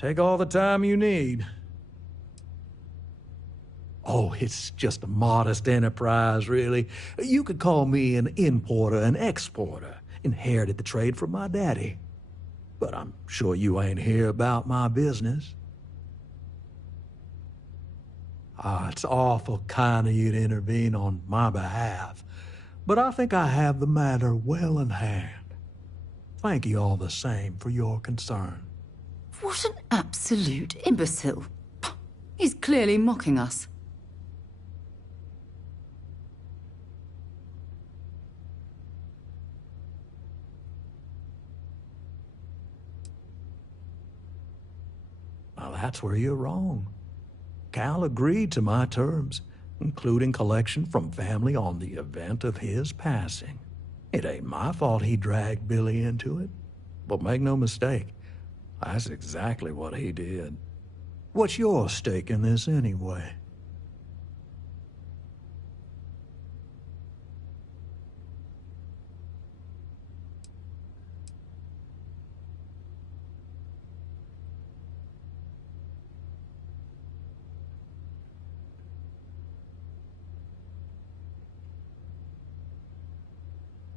Take all the time you need. Oh, it's just a modest enterprise, really. You could call me an importer and exporter. Inherited the trade from my daddy. But I'm sure you ain't here about my business. It's awful kind of you to intervene on my behalf, but I think I have the matter well in hand. Thank you all the same for your concern. What an absolute imbecile. He's clearly mocking us. Well, that's where you're wrong. Cal agreed to my terms, including collection from family on the event of his passing. It ain't my fault he dragged Billy into it. But make no mistake, that's exactly what he did. What's your stake in this anyway?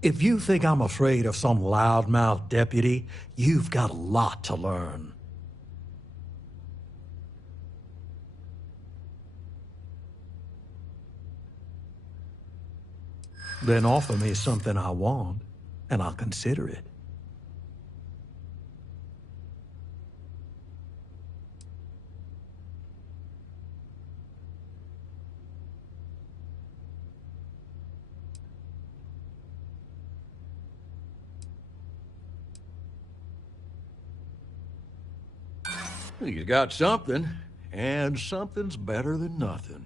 If you think I'm afraid of some loudmouth deputy, you've got a lot to learn. Then offer me something I want, and I'll consider it. You got something, and something's better than nothing.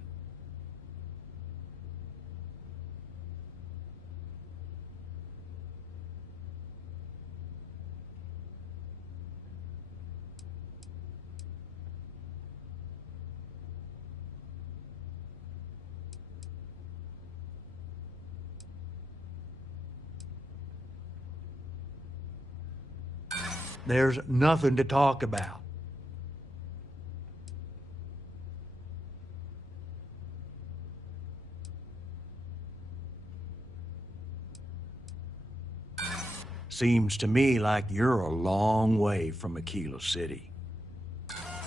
There's nothing to talk about. Seems to me like you're a long way from Aquila City.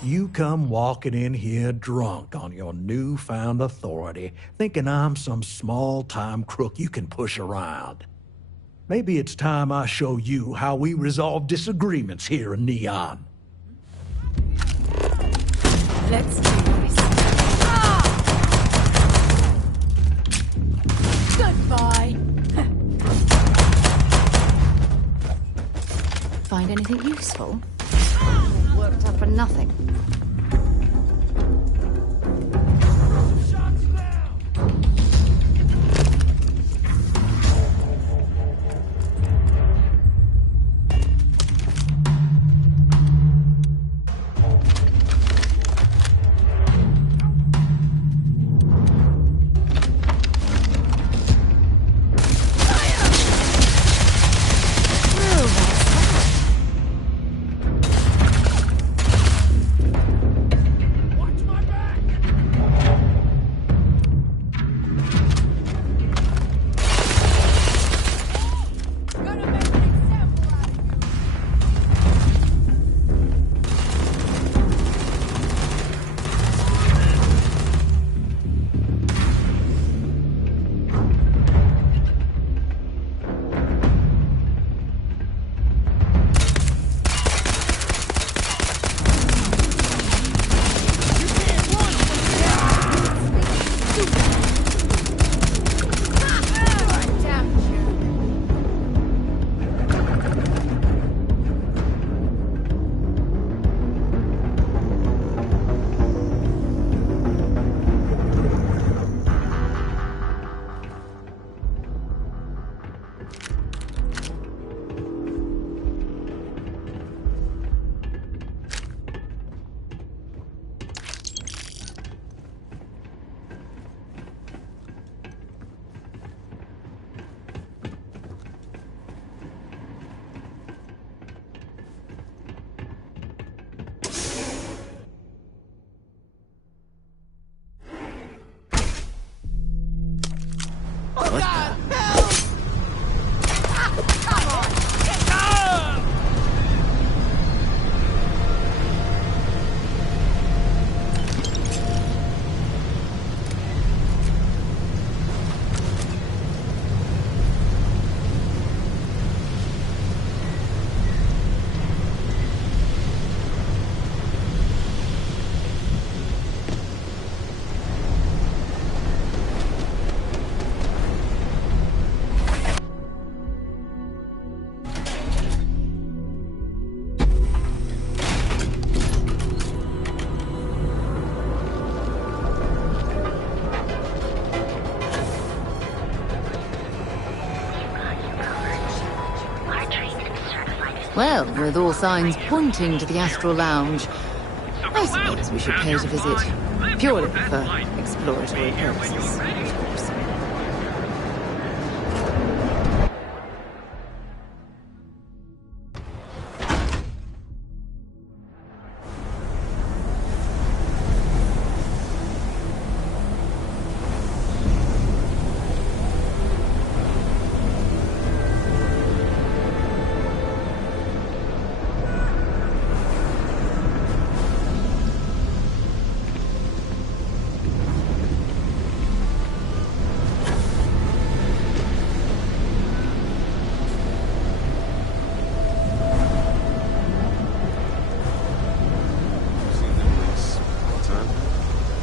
You come walking in here drunk on your newfound authority, thinking I'm some small-time crook you can push around. Maybe it's time I show you how we resolve disagreements here in Neon. Let's do this. Goodbye. Find anything useful? Worked up for nothing. Well, with all signs pointing to the Astral Lounge, I suppose we should pay it a visit. Purely for exploratory purposes, of course.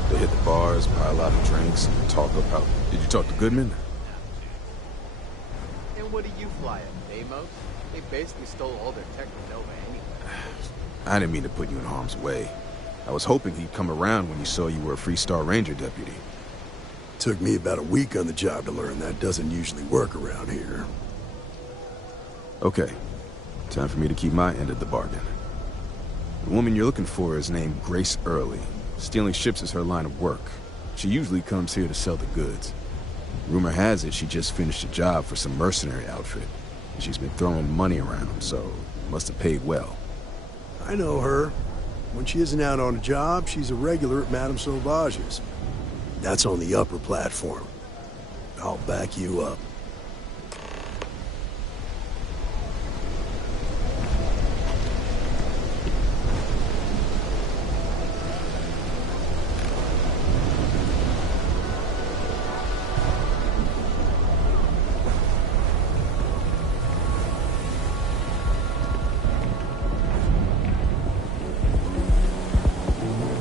They hit the bars, buy a lot of drinks, and talk about... Did you talk to Goodman? And what do you fly at, Deimos? They basically stole all their Technonova anyway. I didn't mean to put you in harm's way. I was hoping he'd come around when he saw you were a Freestar Ranger deputy. Took me about a week on the job to learn that doesn't usually work around here. Okay, time for me to keep my end of the bargain. The woman you're looking for is named Grace Early. Stealing ships is her line of work. She usually comes here to sell the goods. Rumor has it she just finished a job for some mercenary outfit. And she's been throwing money around, so must have paid well. I know her. When she isn't out on a job, she's a regular at Madame Sauvage's. That's on the upper platform. I'll back you up.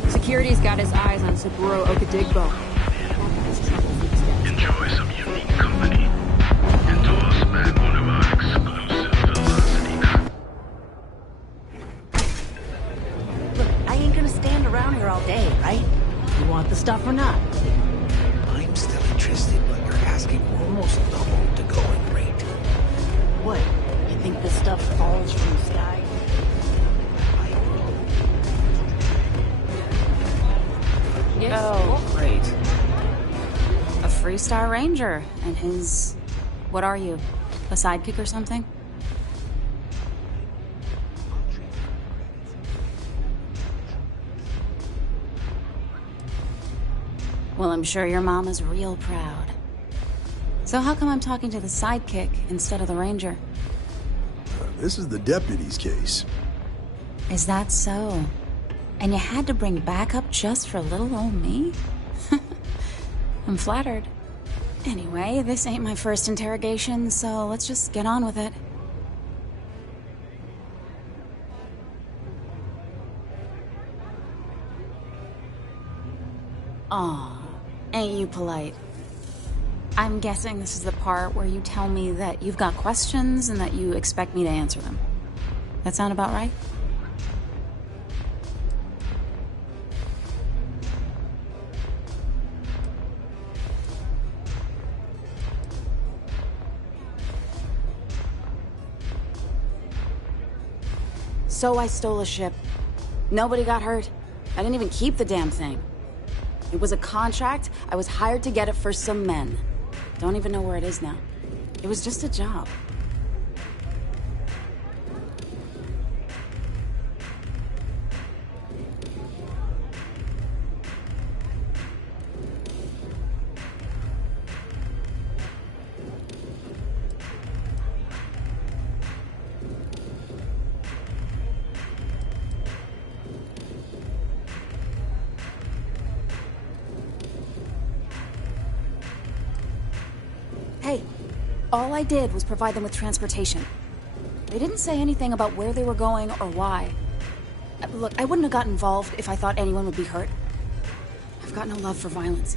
Security's got his eyes on Saburo Okadigbo. Enjoy some unique company. Endorse by one of our exclusive velocity. Look, I ain't gonna stand around here all day, right? You want the stuff or not? I'm still interested, but you're asking almost double the going rate. What? You think this stuff falls from the sky? Oh, great. A Freestar Ranger, and his... What are you? A sidekick or something? Well, I'm sure your mama's real proud. So how come I'm talking to the sidekick instead of the Ranger? This is the deputy's case. Is that so? And you had to bring backup just for little old me? I'm flattered. Anyway, this ain't my first interrogation, so let's just get on with it. Aw, ain't you polite? I'm guessing this is the part where you tell me that you've got questions and that you expect me to answer them. That sound about right? So I stole a ship. Nobody got hurt. I didn't even keep the damn thing. It was a contract. I was hired to get it for some men. Don't even know where it is now. It was just a job. Hey, all I did was provide them with transportation. They didn't say anything about where they were going or why. Look, I wouldn't have got involved if I thought anyone would be hurt. I've got no love for violence.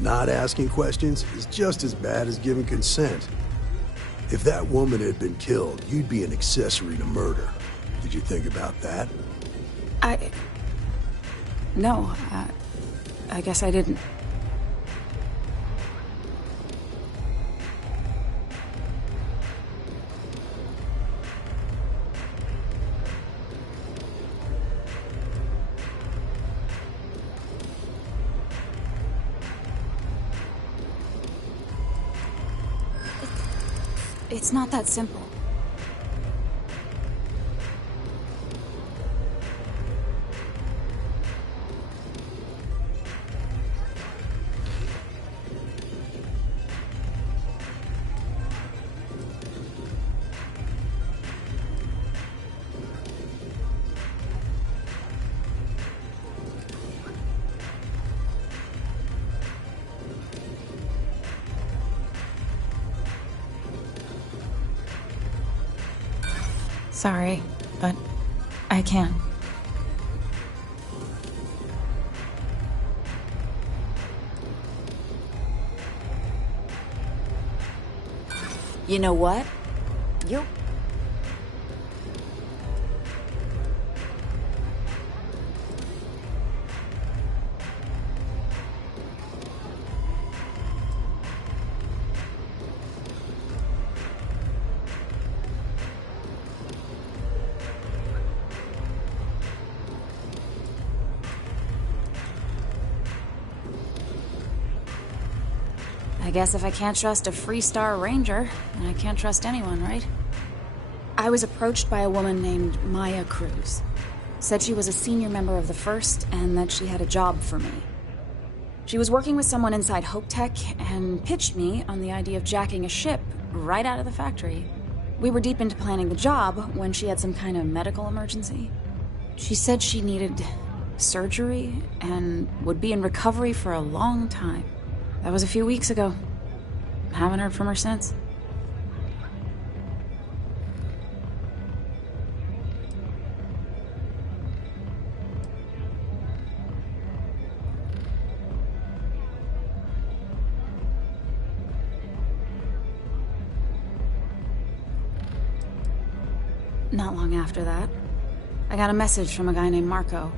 Not asking questions is just as bad as giving consent. If that woman had been killed, you'd be an accessory to murder. Did you think about that? No, I guess I didn't. It's not that simple. Sorry, but I can't. You know what? You... I guess if I can't trust a Freestar Ranger, then I can't trust anyone, right? I was approached by a woman named Maya Cruz. Said she was a senior member of the First and that she had a job for me. She was working with someone inside Hope Tech and pitched me on the idea of jacking a ship right out of the factory. We were deep into planning the job when she had some kind of medical emergency. She said she needed surgery and would be in recovery for a long time. That was a few weeks ago. Haven't heard from her since. Not long after that, I got a message from a guy named Marco.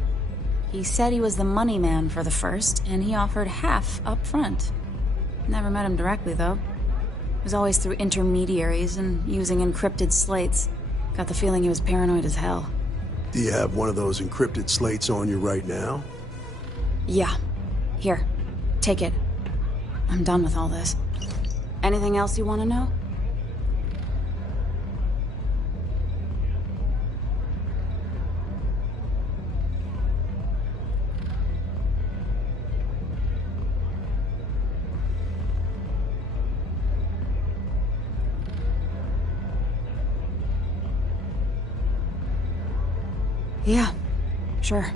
He said he was the money man for the First, and he offered half up front. Never met him directly, though. It was always through intermediaries and using encrypted slates. Got the feeling he was paranoid as hell. Do you have one of those encrypted slates on you right now? Yeah. Here. Take it. I'm done with all this. Anything else you want to know? Yeah, sure.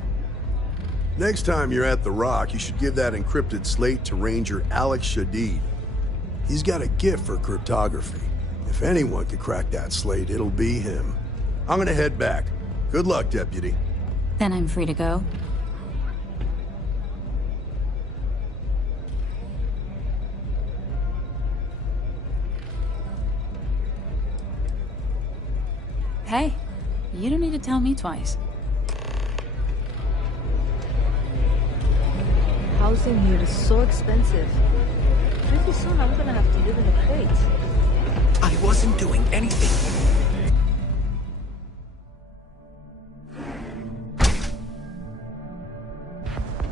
Next time you're at the Rock, you should give that encrypted slate to Ranger Alex Shadid. He's got a gift for cryptography. If anyone could crack that slate, it'll be him. I'm gonna head back. Good luck, Deputy. Then I'm free to go. Hey, you don't need to tell me twice. Housing here is so expensive. Pretty soon I'm gonna have to live in a crate. I wasn't doing anything.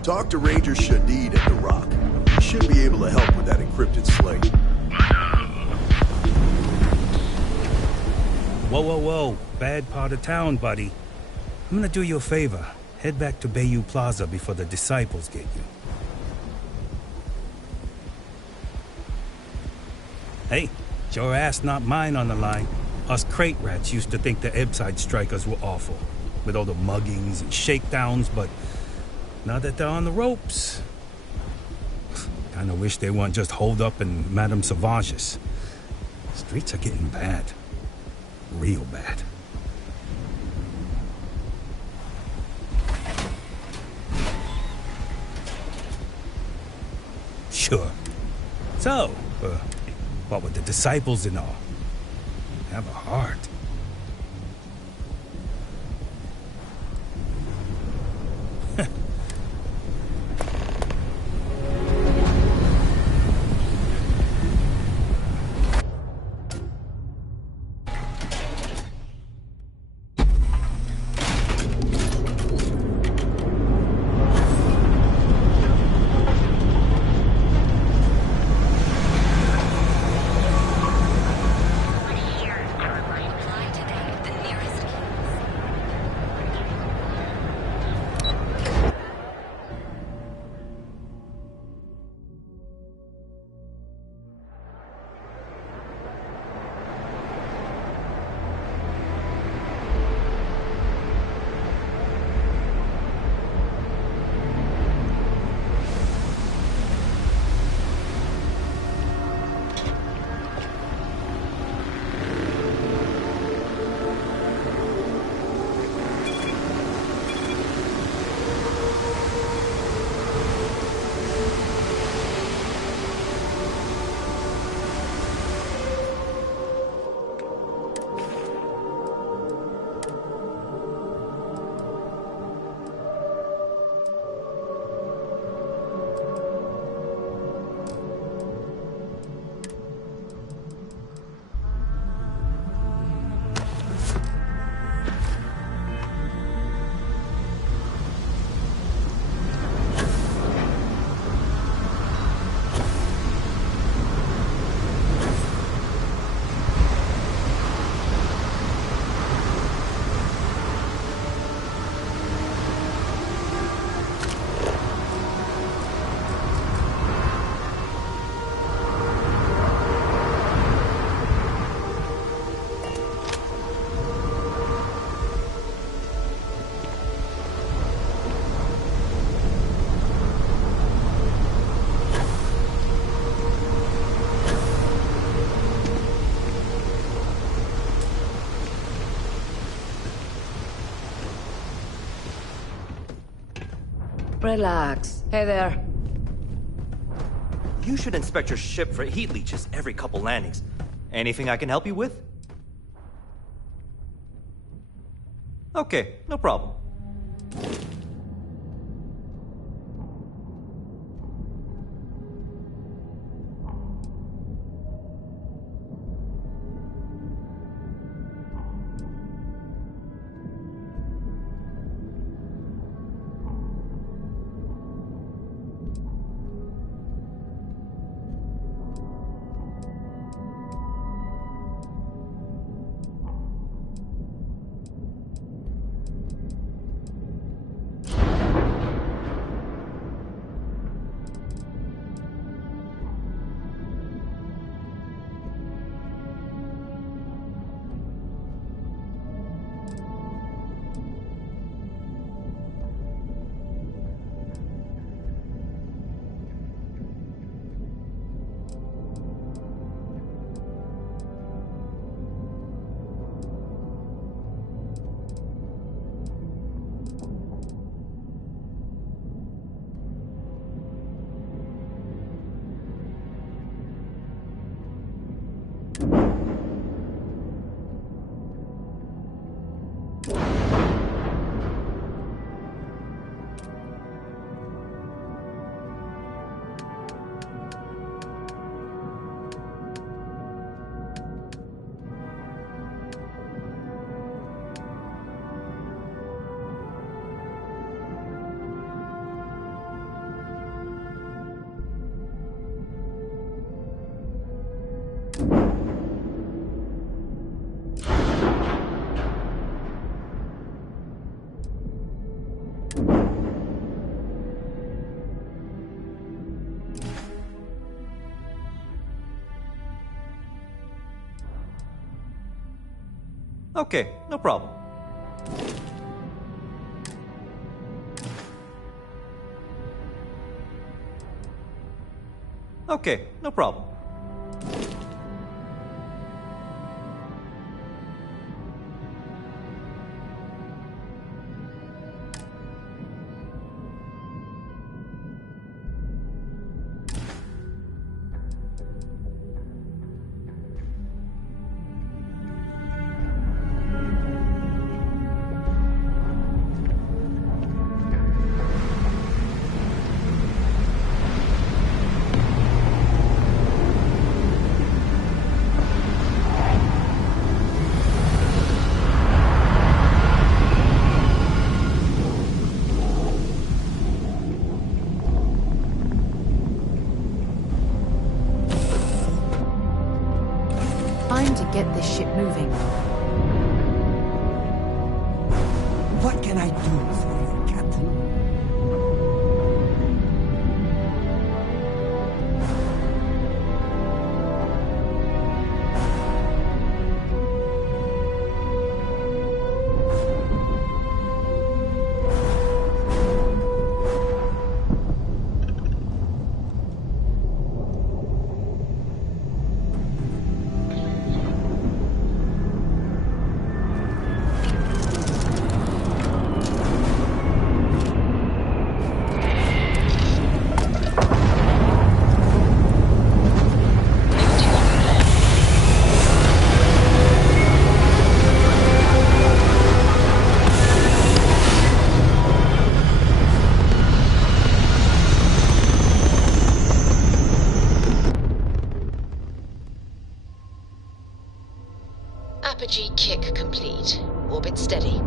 Talk to Ranger Shadid at the Rock. He should be able to help with that encrypted slate. Whoa, whoa, whoa. Bad part of town, buddy. I'm gonna do you a favor. Head back to Bayou Plaza before the disciples get you. Hey, it's your ass, not mine on the line. Us crate rats used to think the Ebbside strikers were awful, with all the muggings and shakedowns, but now that they're on the ropes, kinda wish they weren't just holed up in Madame Sauvage's. Streets are getting bad. Real bad. Sure. So, what with the disciples and all? Have a heart. Relax. Hey there. You should inspect your ship for heat leeches every couple landings. Anything I can help you with? Okay, no problem. Okay, no problem. Okay, no problem. Time to get this ship moving. What can I do for you, Captain? Apogee kick complete. Orbit steady.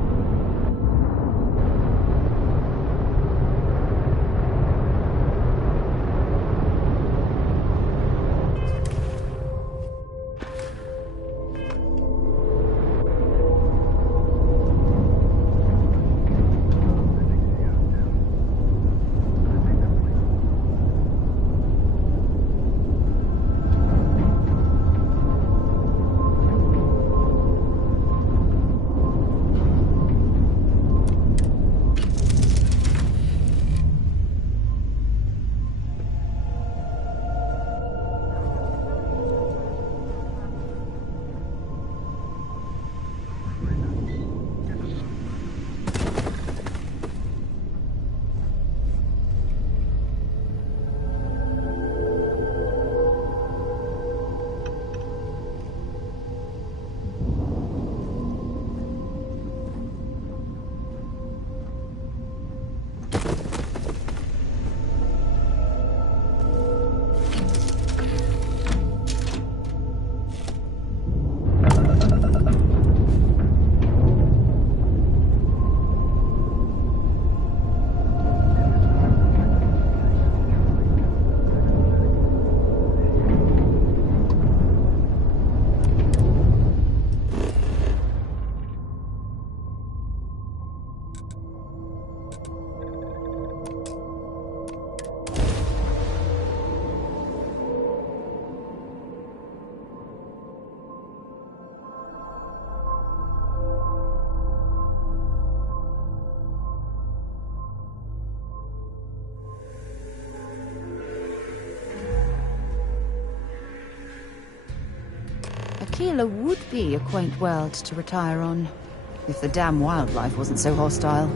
Aquila would be a quaint world to retire on, if the damn wildlife wasn't so hostile.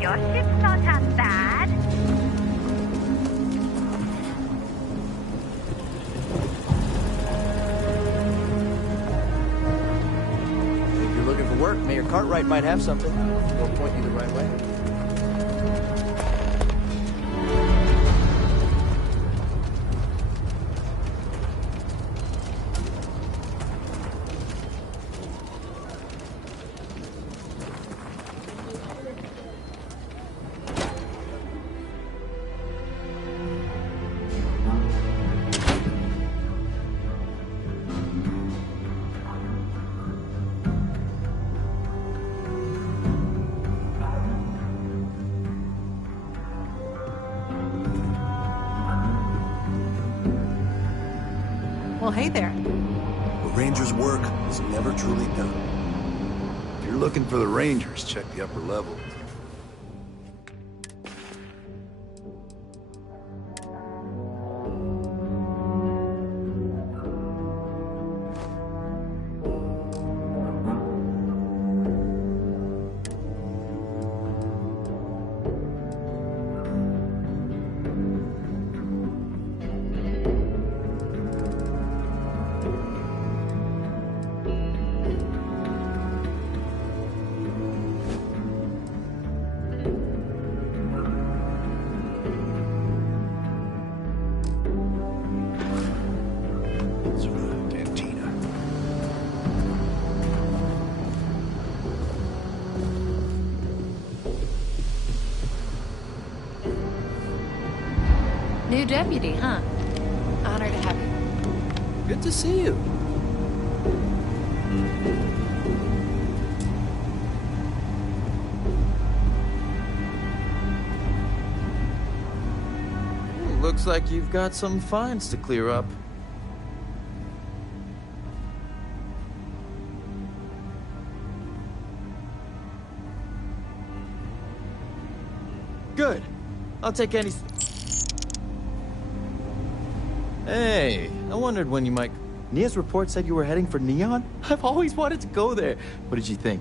Your ship's not as bad. If you're looking for work, Mayor Cartwright might have something. He'll point you the right way. Well, hey there. The Rangers' work is never truly done. If you're looking for the Rangers, check the upper level. New deputy, huh? Honored to have you. Good to see you. Looks like you've got some fines to clear up. Good. I'll take any... Hey, I wondered when you might... Nia's report said you were heading for Neon? I've always wanted to go there. What did you think?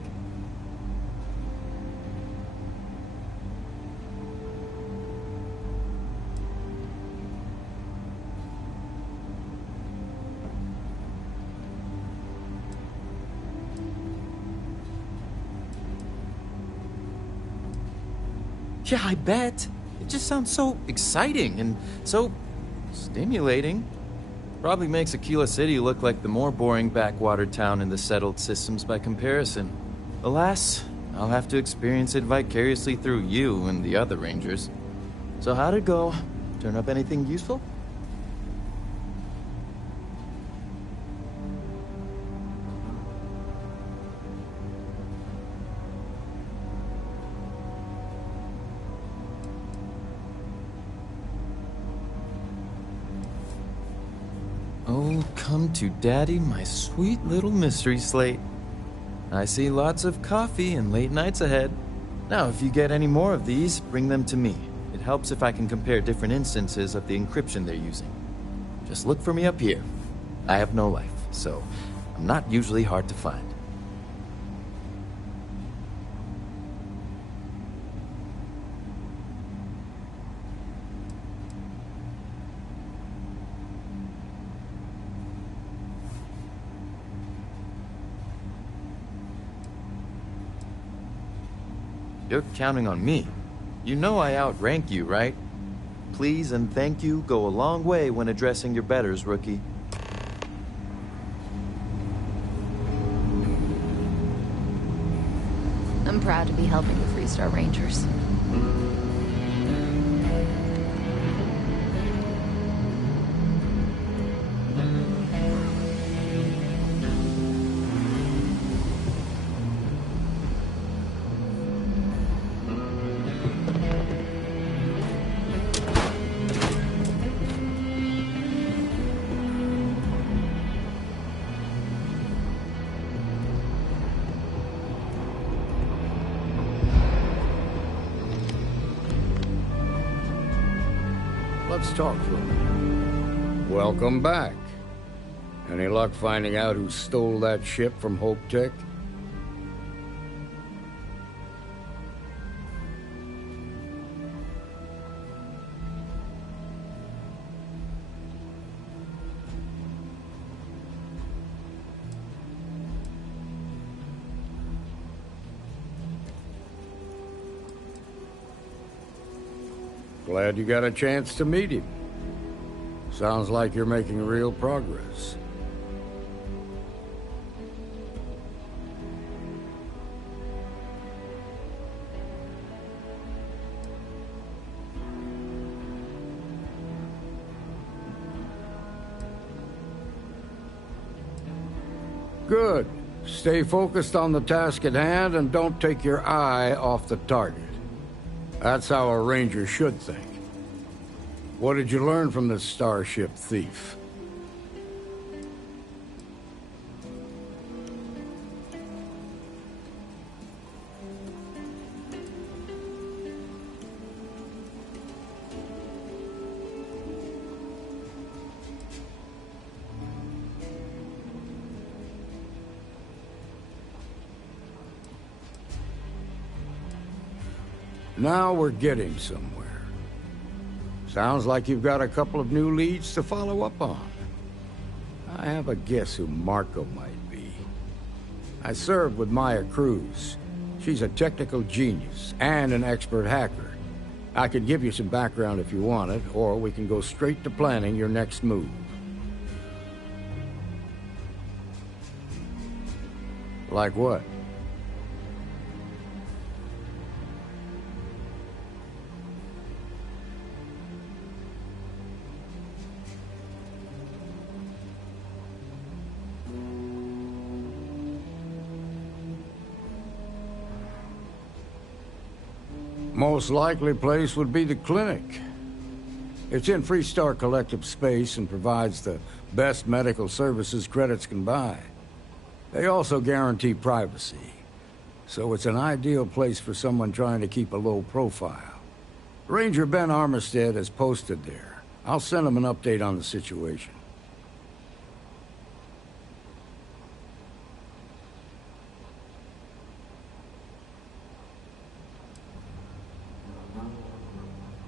Yeah, I bet. It just sounds so exciting and so stimulating. Probably makes Aquila City look like the more boring backwater town in the settled systems by comparison. Alas, I'll have to experience it vicariously through you and the other Rangers. So how'd it go? Turn up anything useful? Oh, come to Daddy, my sweet little mystery slate. I see lots of coffee and late nights ahead. Now, if you get any more of these, bring them to me. It helps if I can compare different instances of the encryption they're using. Just look for me up here. I have no life, so I'm not usually hard to find. You're counting on me. You know I outrank you, right? Please and thank you go a long way when addressing your betters, rookie. I'm proud to be helping the Freestar Rangers. let's talk for a minute. Welcome back. Any luck finding out who stole that ship from Hope Tech? Glad you got a chance to meet him. Sounds like you're making real progress. Good. Stay focused on the task at hand and don't take your eye off the target. That's how a ranger should think. What did you learn from this starship thief? Now we're getting somewhere. Sounds like you've got a couple of new leads to follow up on. I have a guess who Marco might be. I served with Maya Cruz. She's a technical genius and an expert hacker. I could give you some background if you want it, or we can go straight to planning your next move. Like what? Most likely place would be the clinic. It's in Freestar Collective space and provides the best medical services credits can buy. They also guarantee privacy, so it's an ideal place for someone trying to keep a low profile. Ranger Ben Armistead is posted there. I'll send him an update on the situation.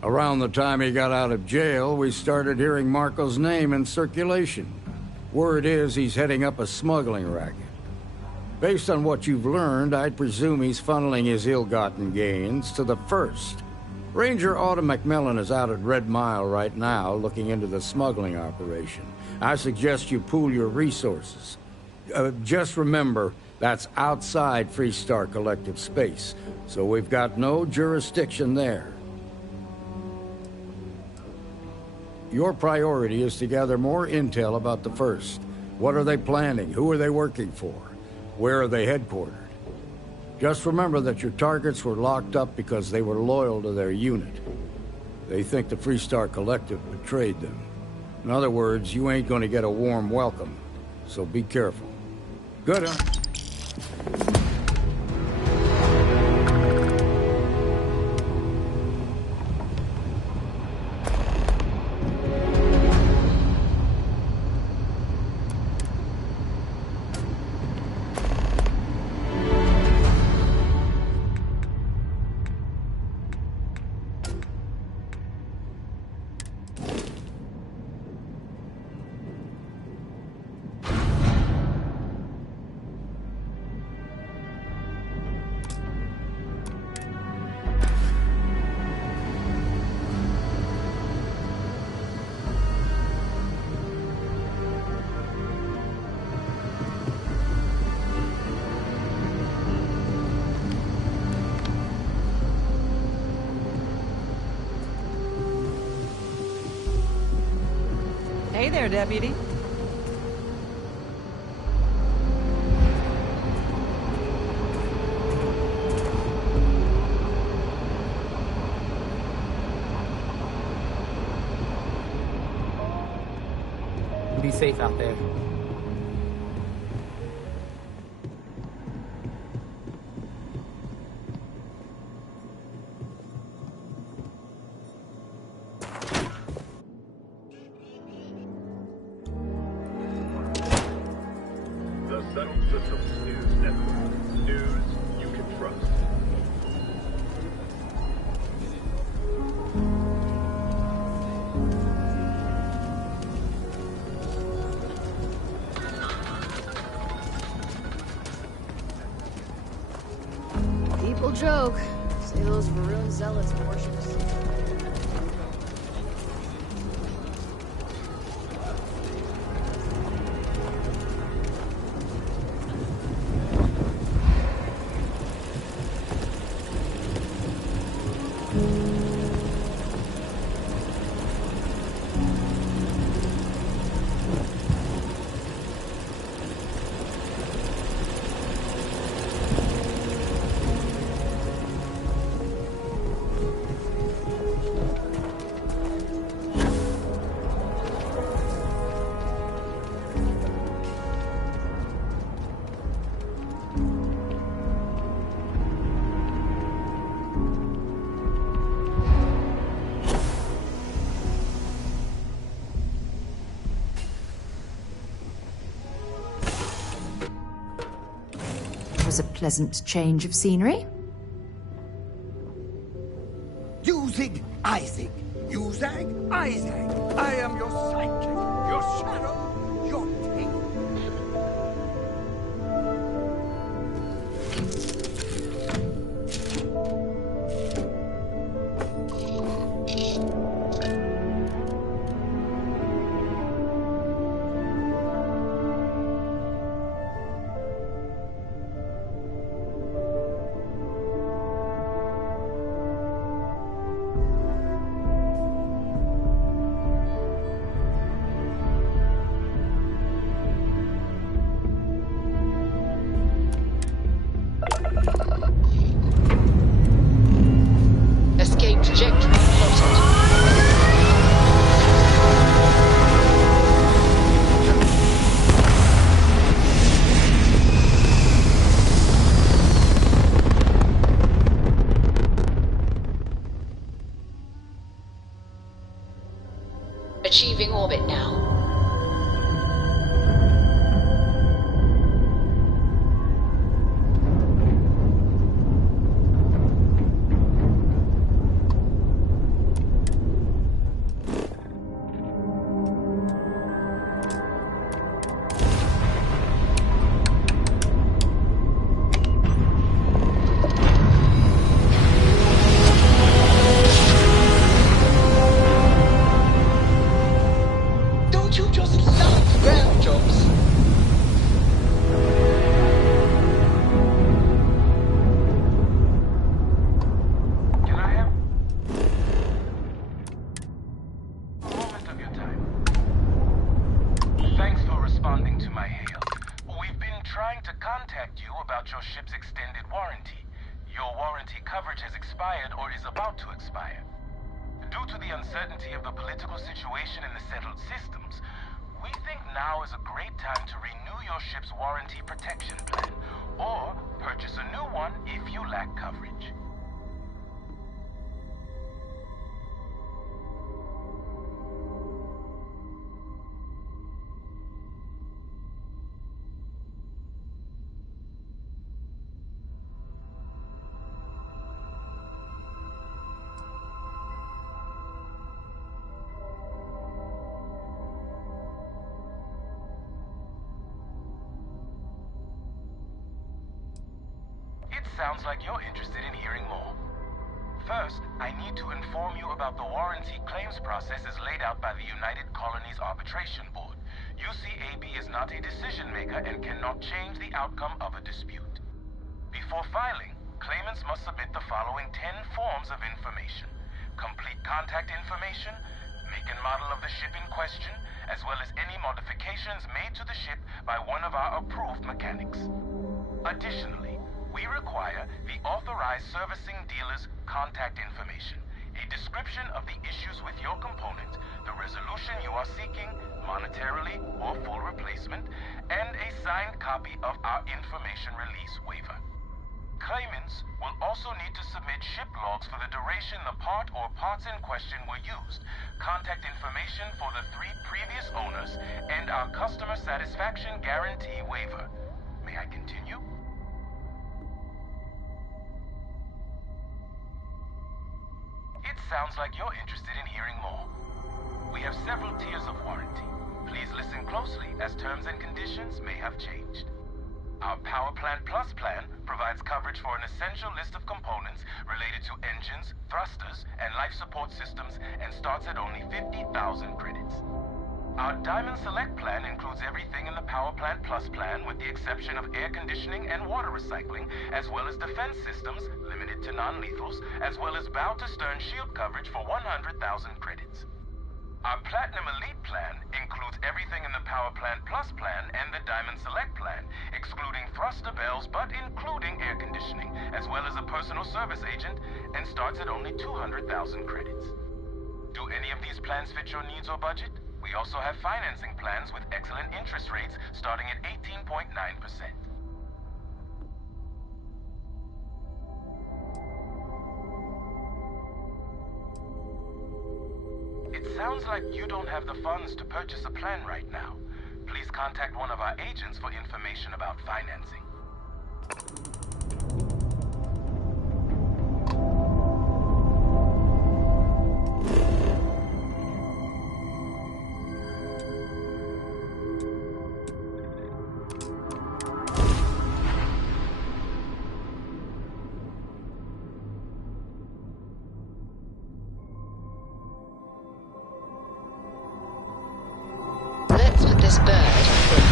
Around the time he got out of jail, we started hearing Marco's name in circulation. Word is he's heading up a smuggling racket. Based on what you've learned, I'd presume he's funneling his ill-gotten gains to the First. Ranger Autumn McMillan is out at Red Mile right now, looking into the smuggling operation. I suggest you pool your resources. Just remember, that's outside Freestar Collective space, so we've got no jurisdiction there. Your priority is to gather more intel about the First. What are they planning? Who are they working for? Where are they headquartered? Just remember that your targets were locked up because they were loyal to their unit. They think the Freestar Collective betrayed them. In other words, you ain't gonna get a warm welcome, so be careful. Good, huh? Hey there, Deputy. Be safe out there. Systems News Network. News you can trust. People joke. Say those Varun zealots worship Satan. Was a pleasant change of scenery. Usig Isaac. Usag Isaac. I am your sidekick, your shadow, your taint. Escape trajectory plotted. Achieving orbit now. Don't you just love ground jobs? Can I have a moment of your time? Thanks for responding to my hail. We've been trying to contact you about your ship's extended warranty. Your warranty coverage has expired or is about to expire. Due to the uncertainty of the political situation in the settled systems, we think now is a great time to renew your ship's warranty protection plan, or purchase a new one if you lack coverage. It sounds like you're interested in hearing more. First, I need to inform you about the warranty claims process as laid out by the United Colonies Arbitration Board. UCAB is not a decision maker and cannot change the outcome of a dispute. Before filing, claimants must submit the following 10 forms of information: complete contact information, make and model of the ship in question, as well as any modifications made to the ship by one of our approved mechanics. Additionally, we require the authorized servicing dealer's contact information, a description of the issues with your component, the resolution you are seeking, monetarily or full replacement, and a signed copy of our information release waiver. Claimants will also need to submit ship logs for the duration the part or parts in question were used, contact information for the 3 previous owners, and our customer satisfaction guarantee waiver. May I continue? It sounds like you're interested in hearing more. We have several tiers of warranty. Please listen closely, as terms and conditions may have changed. Our Power Plant Plus plan provides coverage for an essential list of components related to engines, thrusters, and life support systems, and starts at only 50,000 credits. Our Diamond Select plan includes everything in the Power Plant Plus plan with the exception of air conditioning and water recycling, as well as defense systems, limited to non-lethals, as well as bow-to-stern shield coverage for 100,000 credits. Our Platinum Elite plan includes everything in the Power Plant Plus plan and the Diamond Select plan, excluding thruster bells but including air conditioning, as well as a personal service agent, and starts at only 200,000 credits. Do any of these plans fit your needs or budget? We also have financing plans with excellent interest rates starting at 18.9%. It sounds like you don't have the funds to purchase a plan right now. Please contact one of our agents for information about financing. Let's put this bird on foot.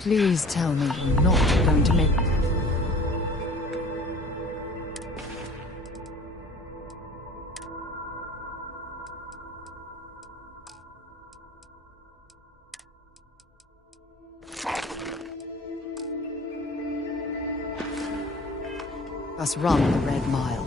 Please tell me you're not going to make... us run the Red Mile.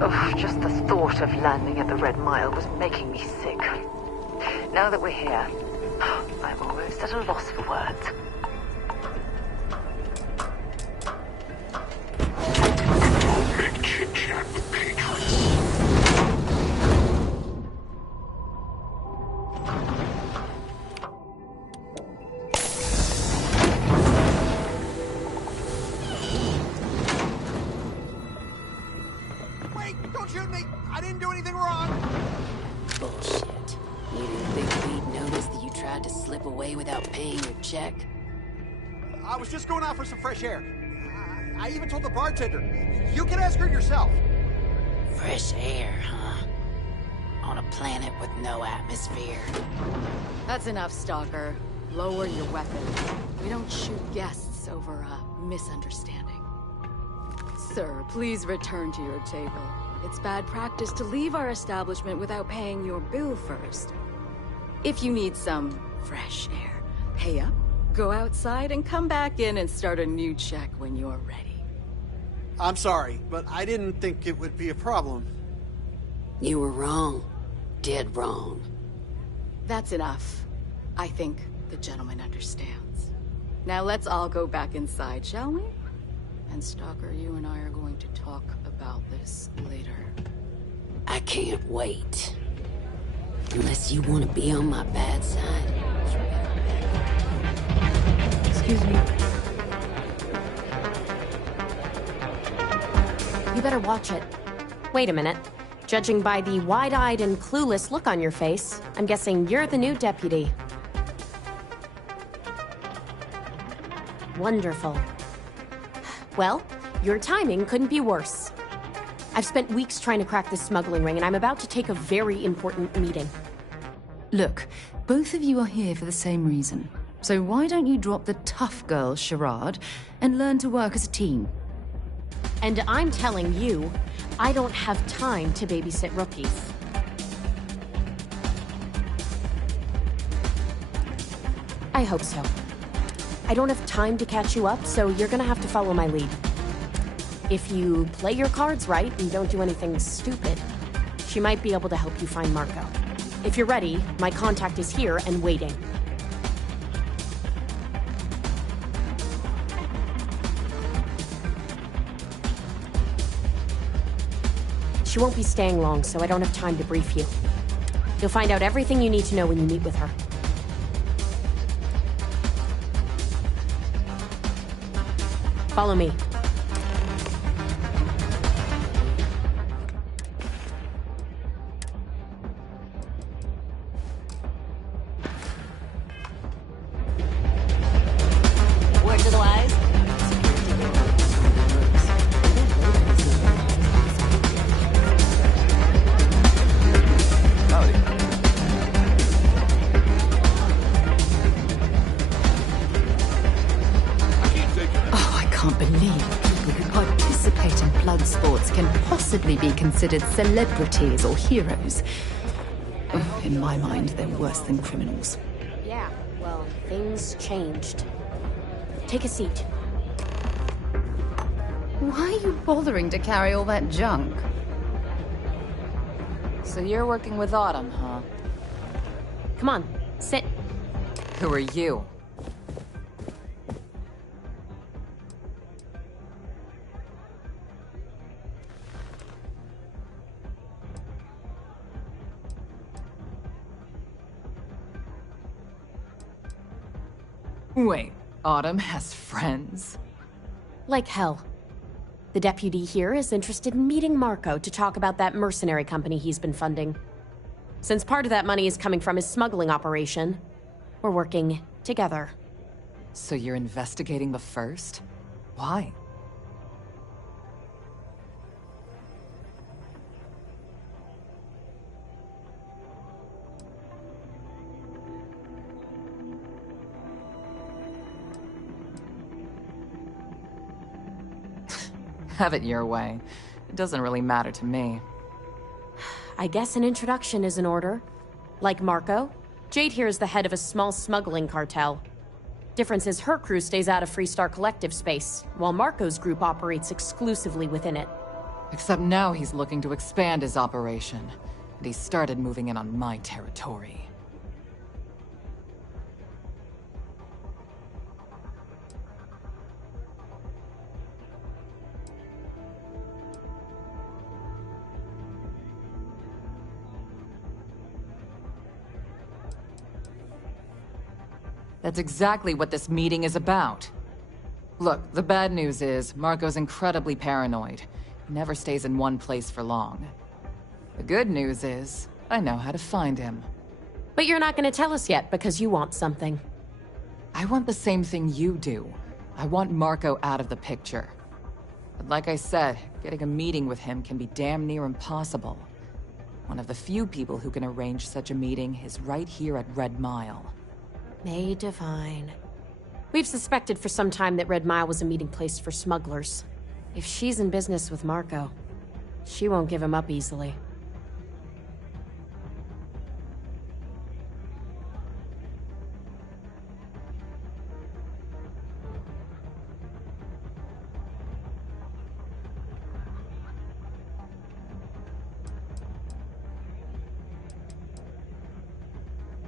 Oh, just the thought of landing at the Red Mile was making me sick. Now that we're here, I'm almost at a loss for words. Make chit-chat with patrons. Wait, don't shoot me! I didn't do anything wrong! Bullshit. You didn't think we'd notice that you tried to slip away without paying your check? I was just going out for some fresh air. I even told the bartender. You can ask her yourself. Fresh air, huh? On a planet with no atmosphere. That's enough, Stalker. Lower your weapon. We don't shoot guests over a misunderstanding. Sir, please return to your table. It's bad practice to leave our establishment without paying your bill first. If you need some fresh air, pay up, go outside, and come back in and start a new check when you're ready. I'm sorry, but I didn't think it would be a problem. You were wrong. Dead wrong. That's enough. I think the gentleman understands. Now let's all go back inside, shall we? And Stalker, you and I are going to talk about this later. I can't wait. Unless you want to be on my bad side. Excuse me. You better watch it. Wait a minute. Judging by the wide-eyed and clueless look on your face, I'm guessing you're the new deputy. Wonderful. Well, your timing couldn't be worse. I've spent weeks trying to crack this smuggling ring, and I'm about to take a very important meeting. Look, both of you are here for the same reason. So why don't you drop the tough girl charade and learn to work as a team? And I'm telling you, I don't have time to babysit rookies. I hope so. I don't have time to catch you up, so you're gonna have to follow my lead. If you play your cards right and don't do anything stupid, she might be able to help you find Marco. If you're ready, my contact is here and waiting. She won't be staying long, so I don't have time to brief you. You'll find out everything you need to know when you meet with her. Follow me. Word to the wise? Possibly be considered celebrities or heroes. Oh, in my mind, they're worse than criminals. Yeah, well, things changed. Take a seat. Why are you bothering to carry all that junk? So you're working with Autumn, huh? Come on, sit. Who are you? Wait, Autumn has friends? Like hell. The deputy here is interested in meeting Marco to talk about that mercenary company he's been funding. Since part of that money is coming from his smuggling operation, we're working together. So you're investigating the first? Why? Have it your way. It doesn't really matter to me. I guess an introduction is in order. Like Marco, Jade here is the head of a small smuggling cartel. Difference is her crew stays out of Freestar Collective space, while Marco's group operates exclusively within it. Except now he's looking to expand his operation, and he started moving in on my territory. That's exactly what this meeting is about. Look, the bad news is, Marco's incredibly paranoid. He never stays in one place for long. The good news is, I know how to find him. But you're not gonna tell us yet because you want something. I want the same thing you do. I want Marco out of the picture. But like I said, getting a meeting with him can be damn near impossible. One of the few people who can arrange such a meeting is right here at Red Mile. May divine. We've suspected for some time that Red Mile was a meeting place for smugglers. If she's in business with Marco, she won't give him up easily.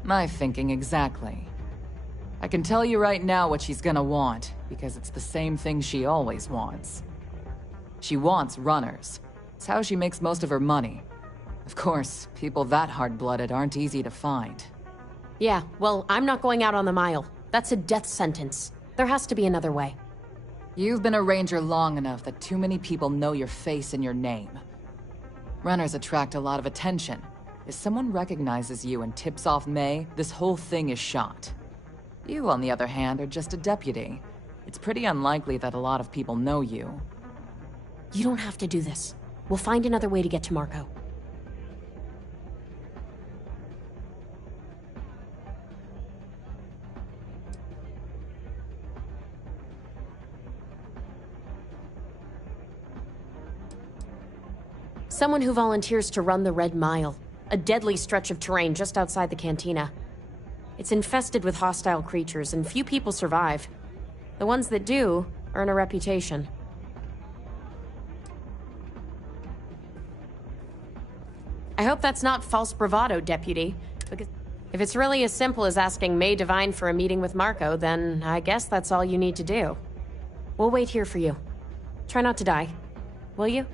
My thinking exactly. I can tell you right now what she's gonna want, because it's the same thing she always wants. She wants runners. It's how she makes most of her money. Of course, people that hard-blooded aren't easy to find. Yeah, well, I'm not going out on the mile. That's a death sentence. There has to be another way. You've been a ranger long enough that too many people know your face and your name. Runners attract a lot of attention. If someone recognizes you and tips off May, this whole thing is shot. You, on the other hand, are just a deputy. It's pretty unlikely that a lot of people know you. You don't have to do this. We'll find another way to get to Marco. Someone who volunteers to run the Red Mile, a deadly stretch of terrain just outside the cantina. It's infested with hostile creatures, and few people survive. The ones that do earn a reputation. I hope that's not false bravado, Deputy. Because if it's really as simple as asking May Divine for a meeting with Marco, then I guess that's all you need to do. We'll wait here for you. Try not to die. Will you?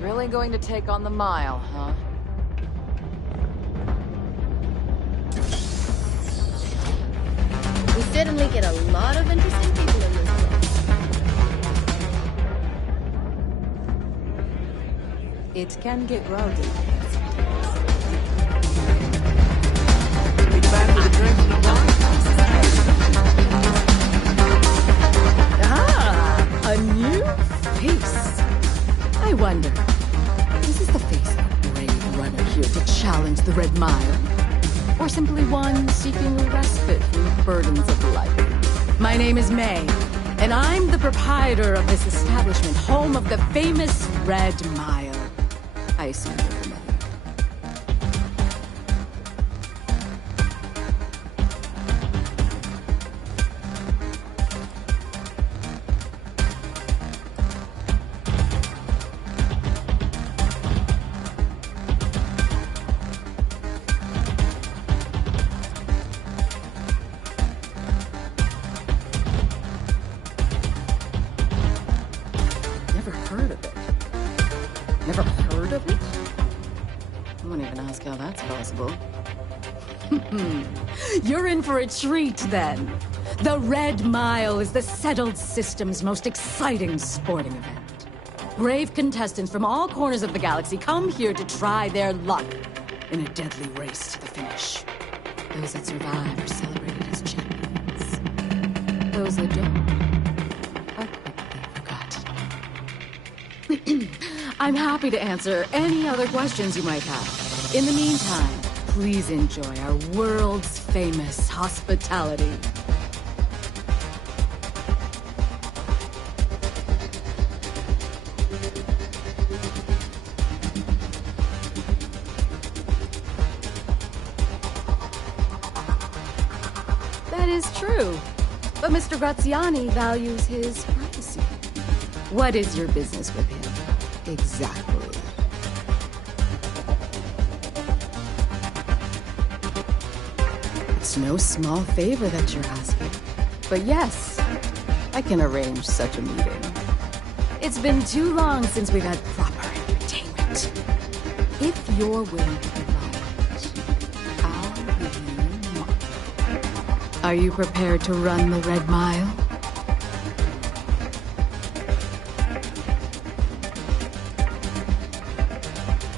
Really going to take on the mile, huh? We certainly get a lot of interesting people in this place. It can get rowdy. Ah, a new face. I wonder, is this the face of a brave runner here to challenge the Red Mile? Or simply one seeking a respite from the burdens of life? My name is May, and I'm the proprietor of this establishment, home of the famous Red Mile. I assume you're familiar. You're in for a treat, then. The Red Mile is the settled system's most exciting sporting event. Brave contestants from all corners of the galaxy come here to try their luck in a deadly race to the finish. Those that survive are celebrated as champions. Those that don't are quickly forgotten. I'm happy to answer any other questions you might have. In the meantime, please enjoy our world's famous hospitality. That is true, but Mr. Graziani values his privacy. What is your business with him? Exactly. It's no small favor that you're asking. But yes, I can arrange such a meeting. It's been too long since we've had proper entertainment. If you're willing to provide it, I'll give you more. Are you prepared to run the Red Mile?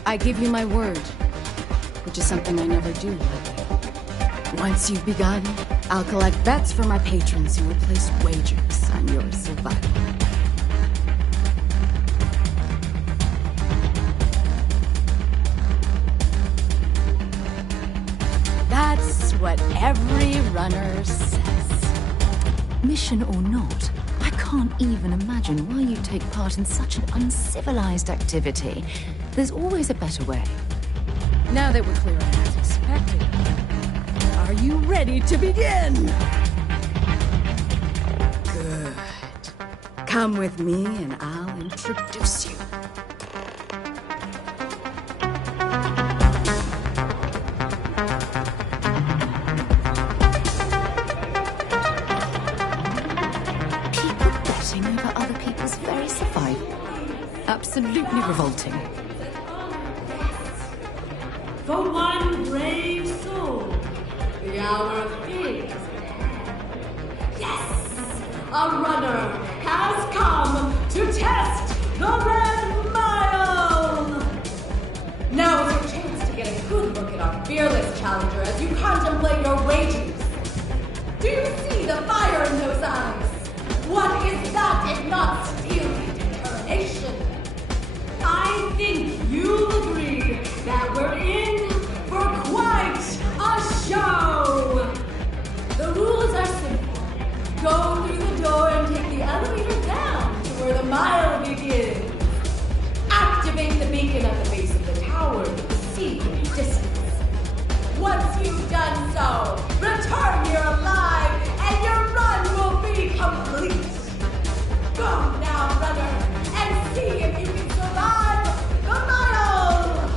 I give you my word, which is something I never do lightly. Once you've begun, I'll collect bets from my patrons who will place wagers on your survival. That's what every runner says. Mission or not, I can't even imagine why you take part in such an uncivilized activity. There's always a better way. Now that we're clear on as expected, are you ready to begin? Good. Come with me and I'll introduce you. People betting over other people's very survival. Absolutely revolting. For one brave soul, the hour of fate is at hand. Yes! a runner has come to test the Red Mile! Now is your chance to get a good look at our fearless challenger as you contemplate your wages. Do you see the fire in those eyes? What is that if not steely determination? I think you'll agree that we're in for quite a show! The rules are simple. Go through the door and take the elevator down to where the mile begins. Activate the beacon at the base of the tower to see the distance. Once you've done so, return here alive and your run will be complete. Go now, runner, and see if you can survive the mile!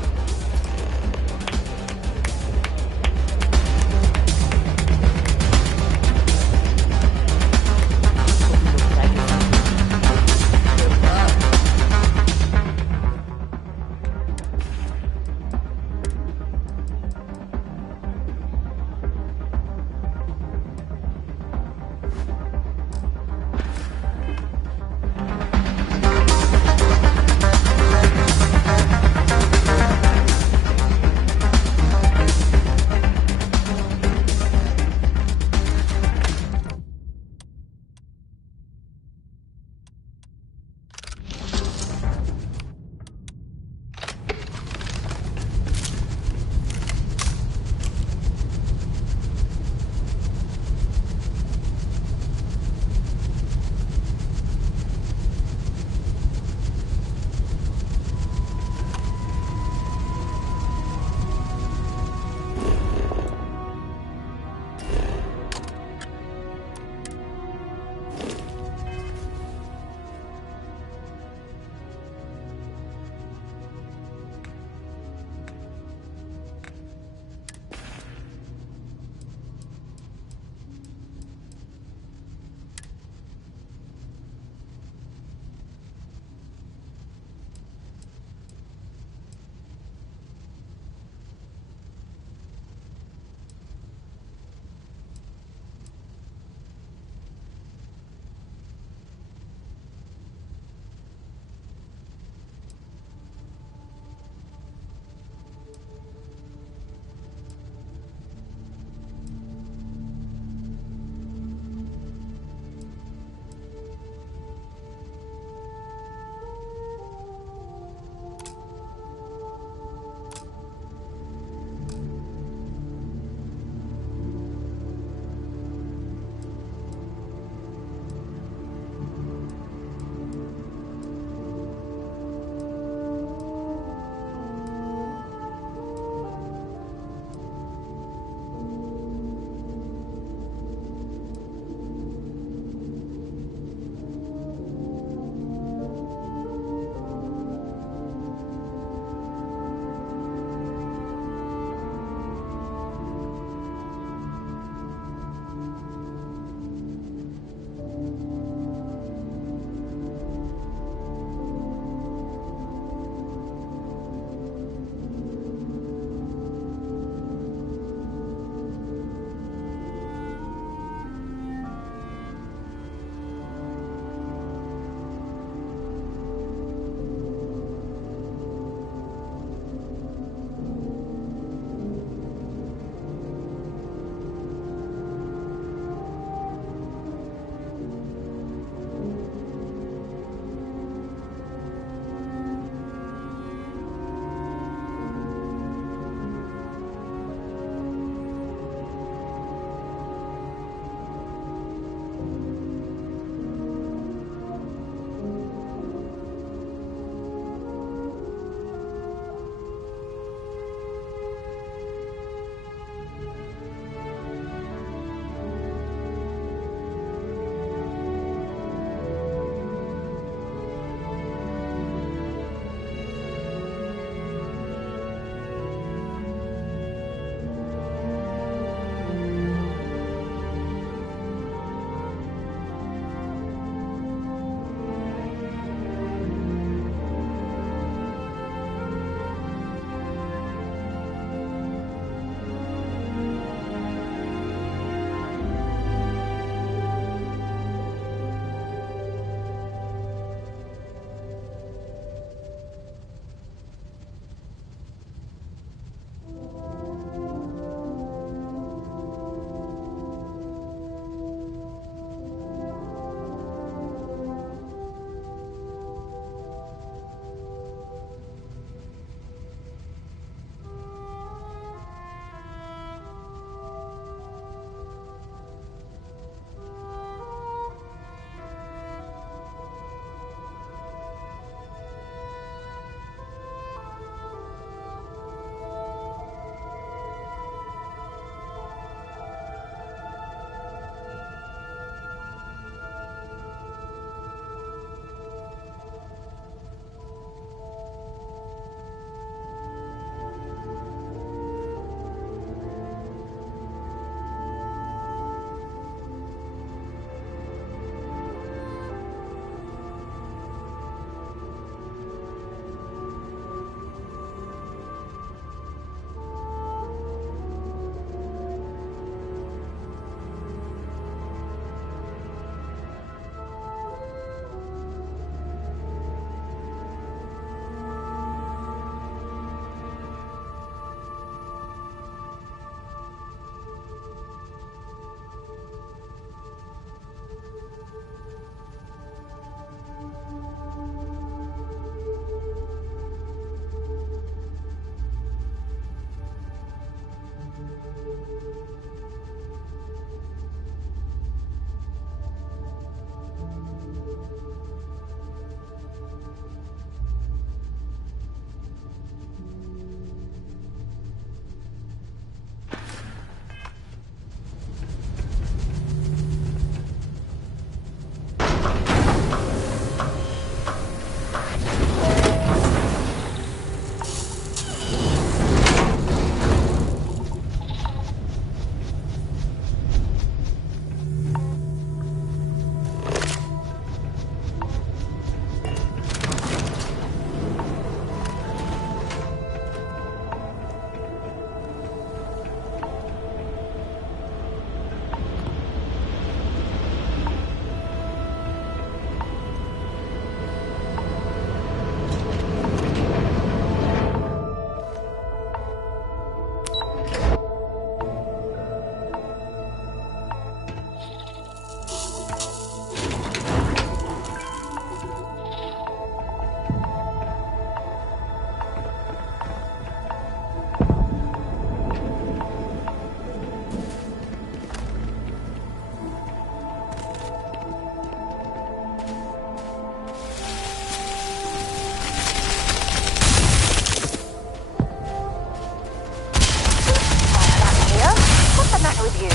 you.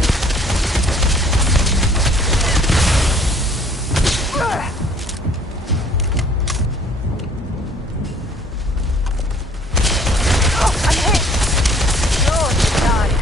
Oh, I'm hit! Lord, you died.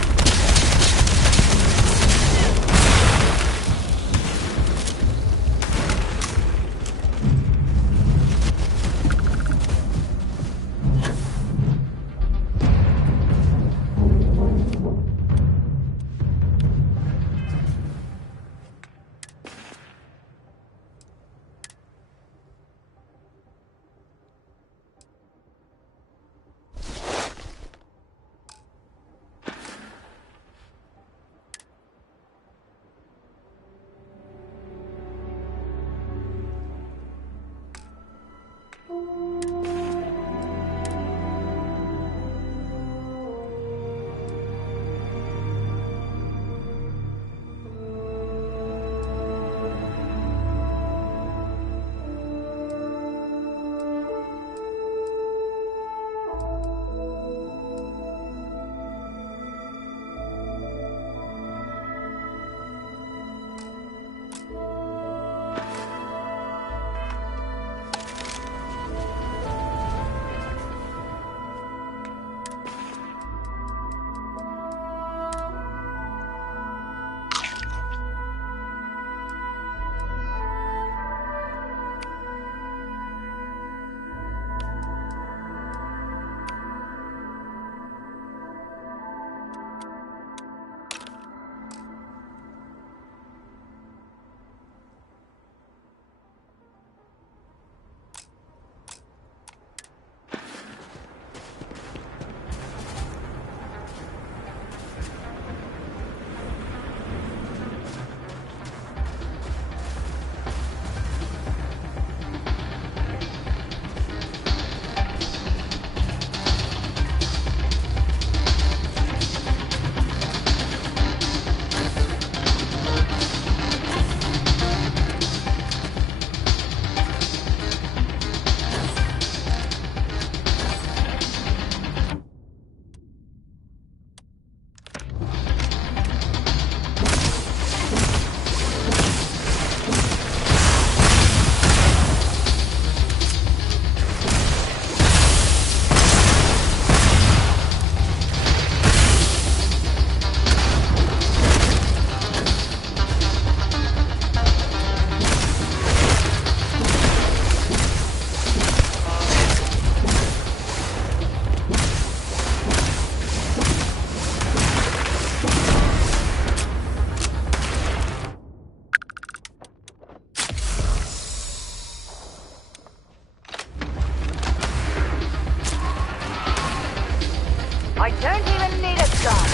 I don't even need a gun.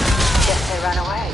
Guess they ran away.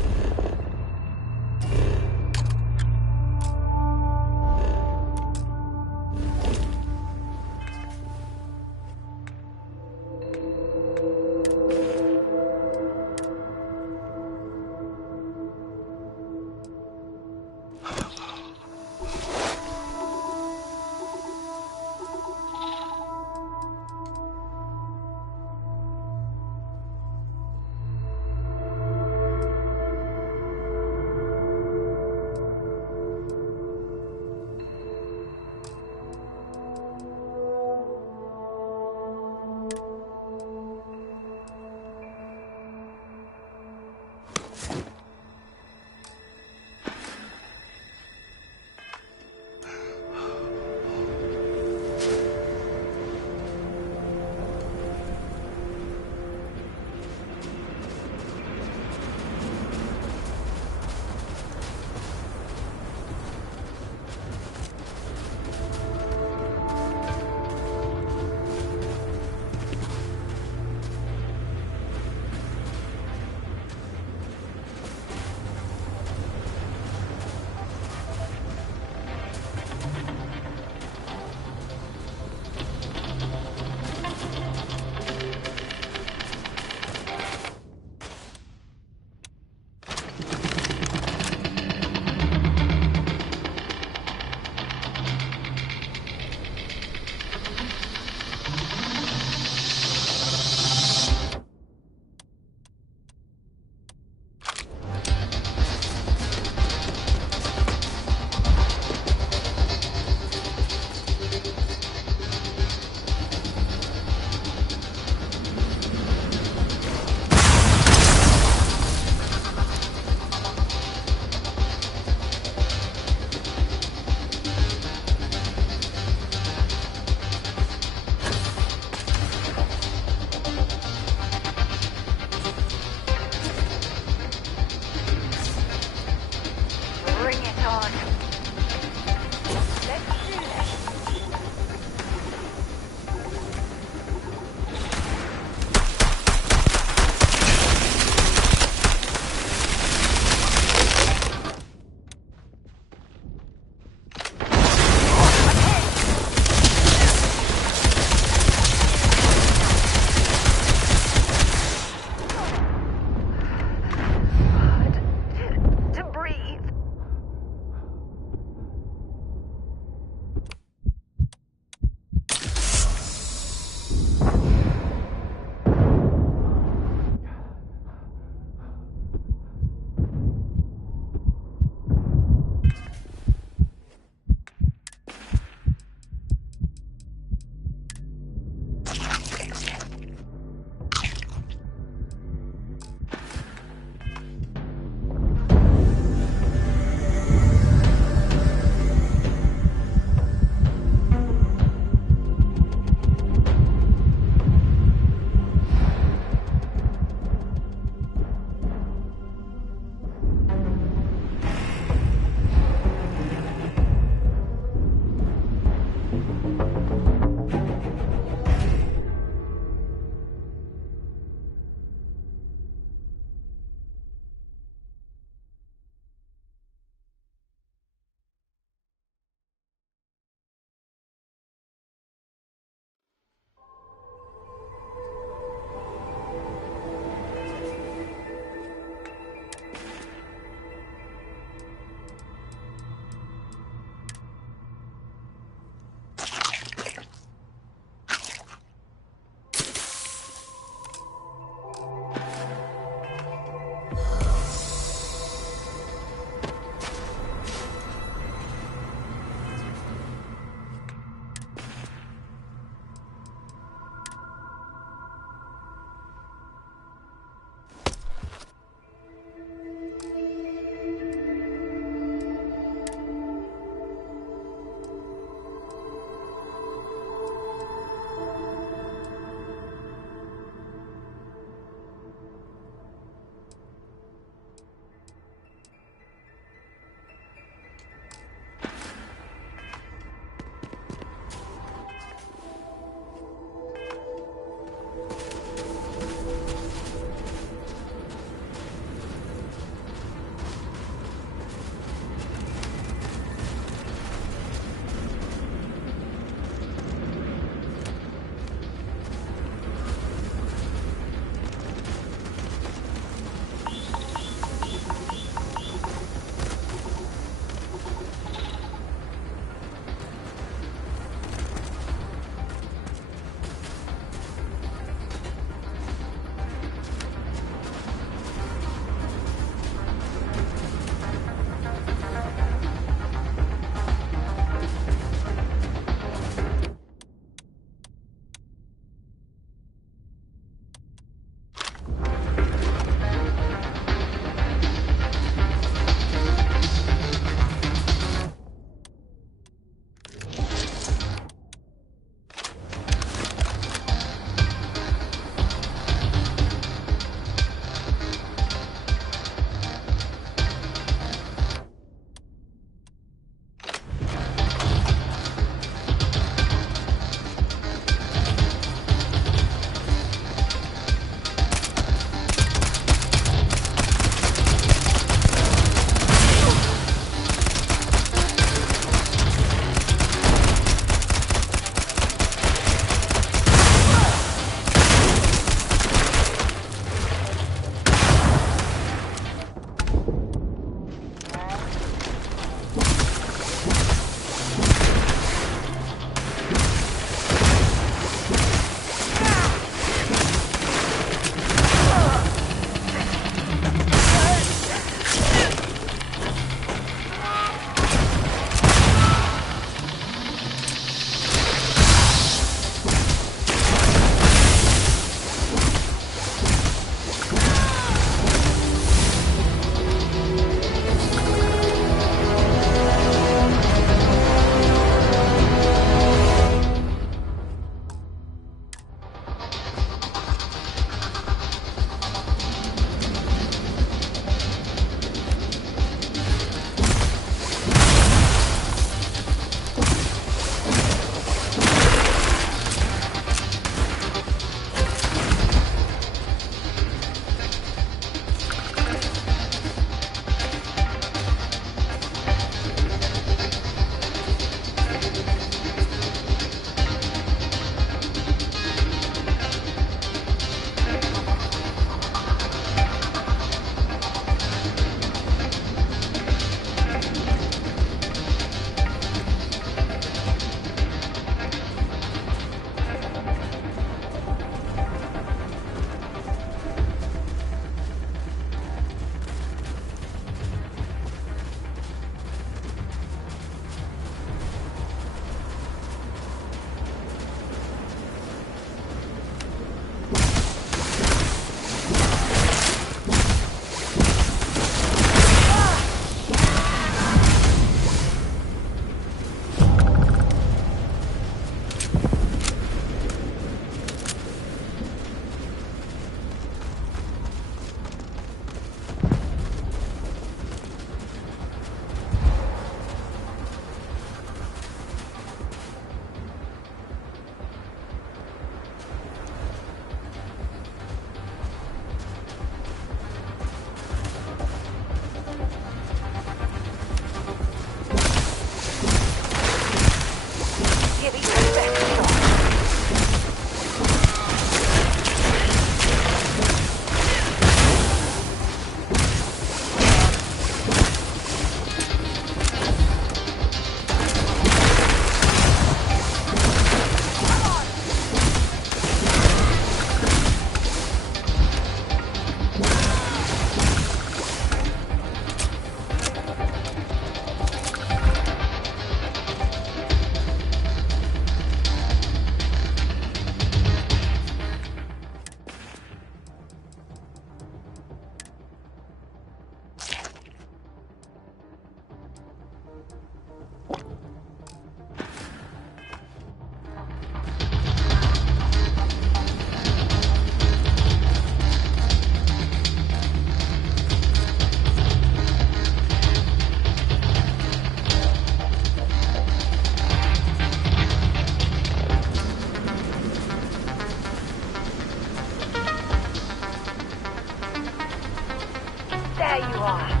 There you are.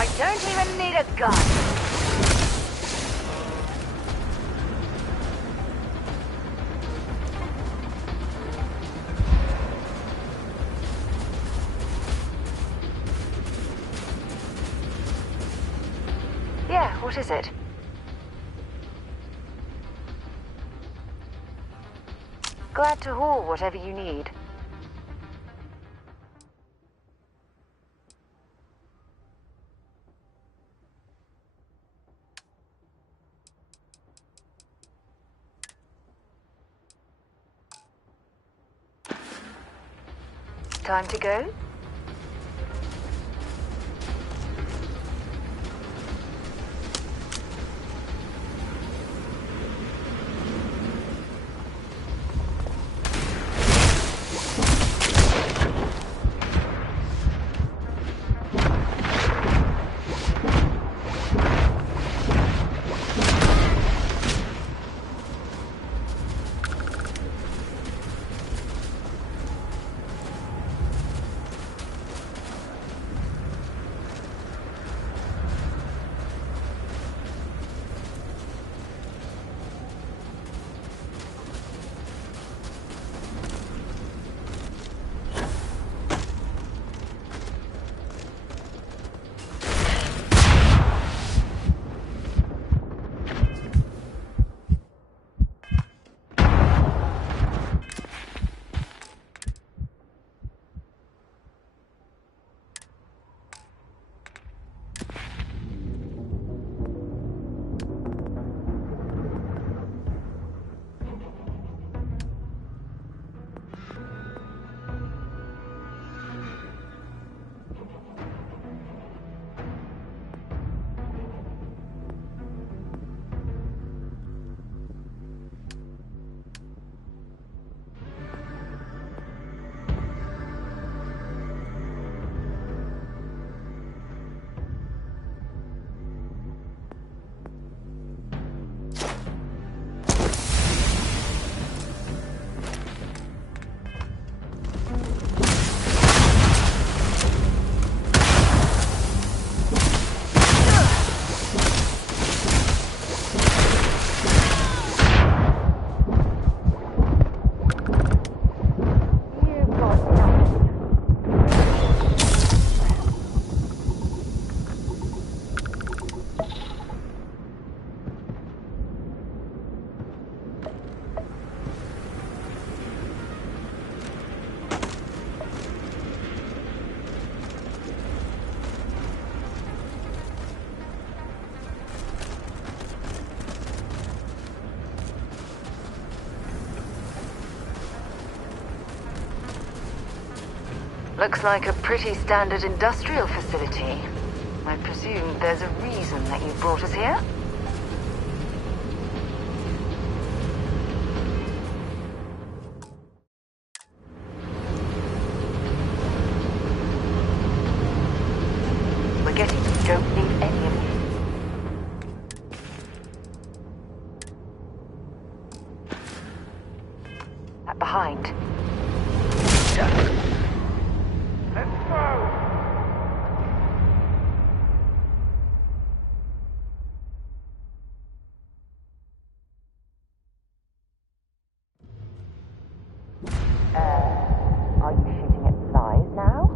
I don't even need a gun. Yeah, what is it? Glad to haul whatever you need. Time to go? Looks like a pretty standard industrial facility. I presume there's a reason that you brought us here? We're getting you don't need any of you. That behind. Let's go! Are you shooting at flies now?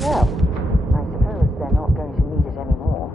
Well, I suppose they're not going to need it anymore.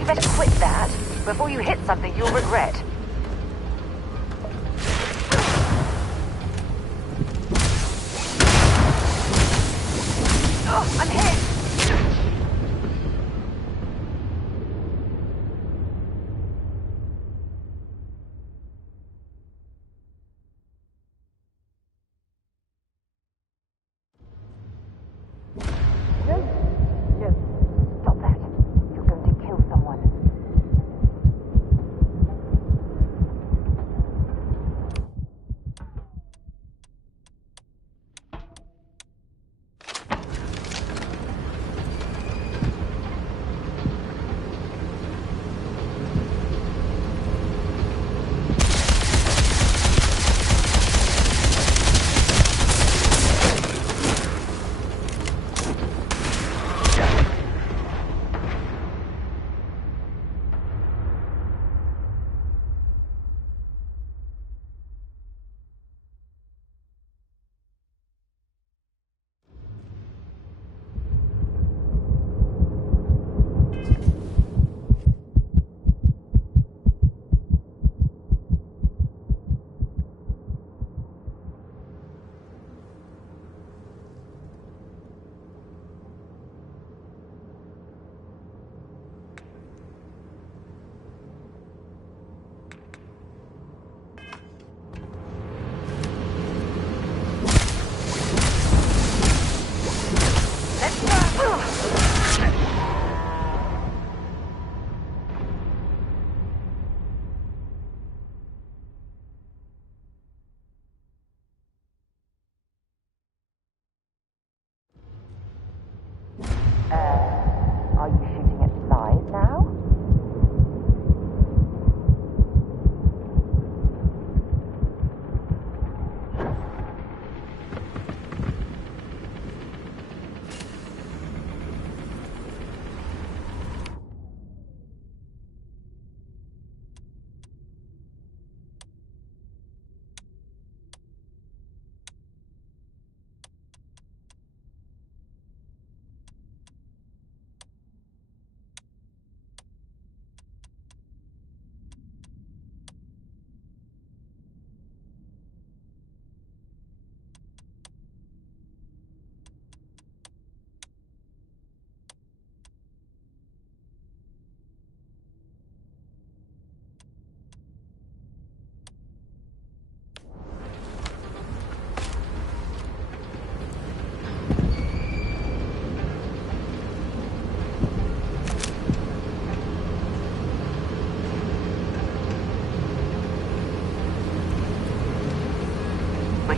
You better quit that before you hit something you'll regret. Oh, I'm hit! Just stop that. You're going to kill someone.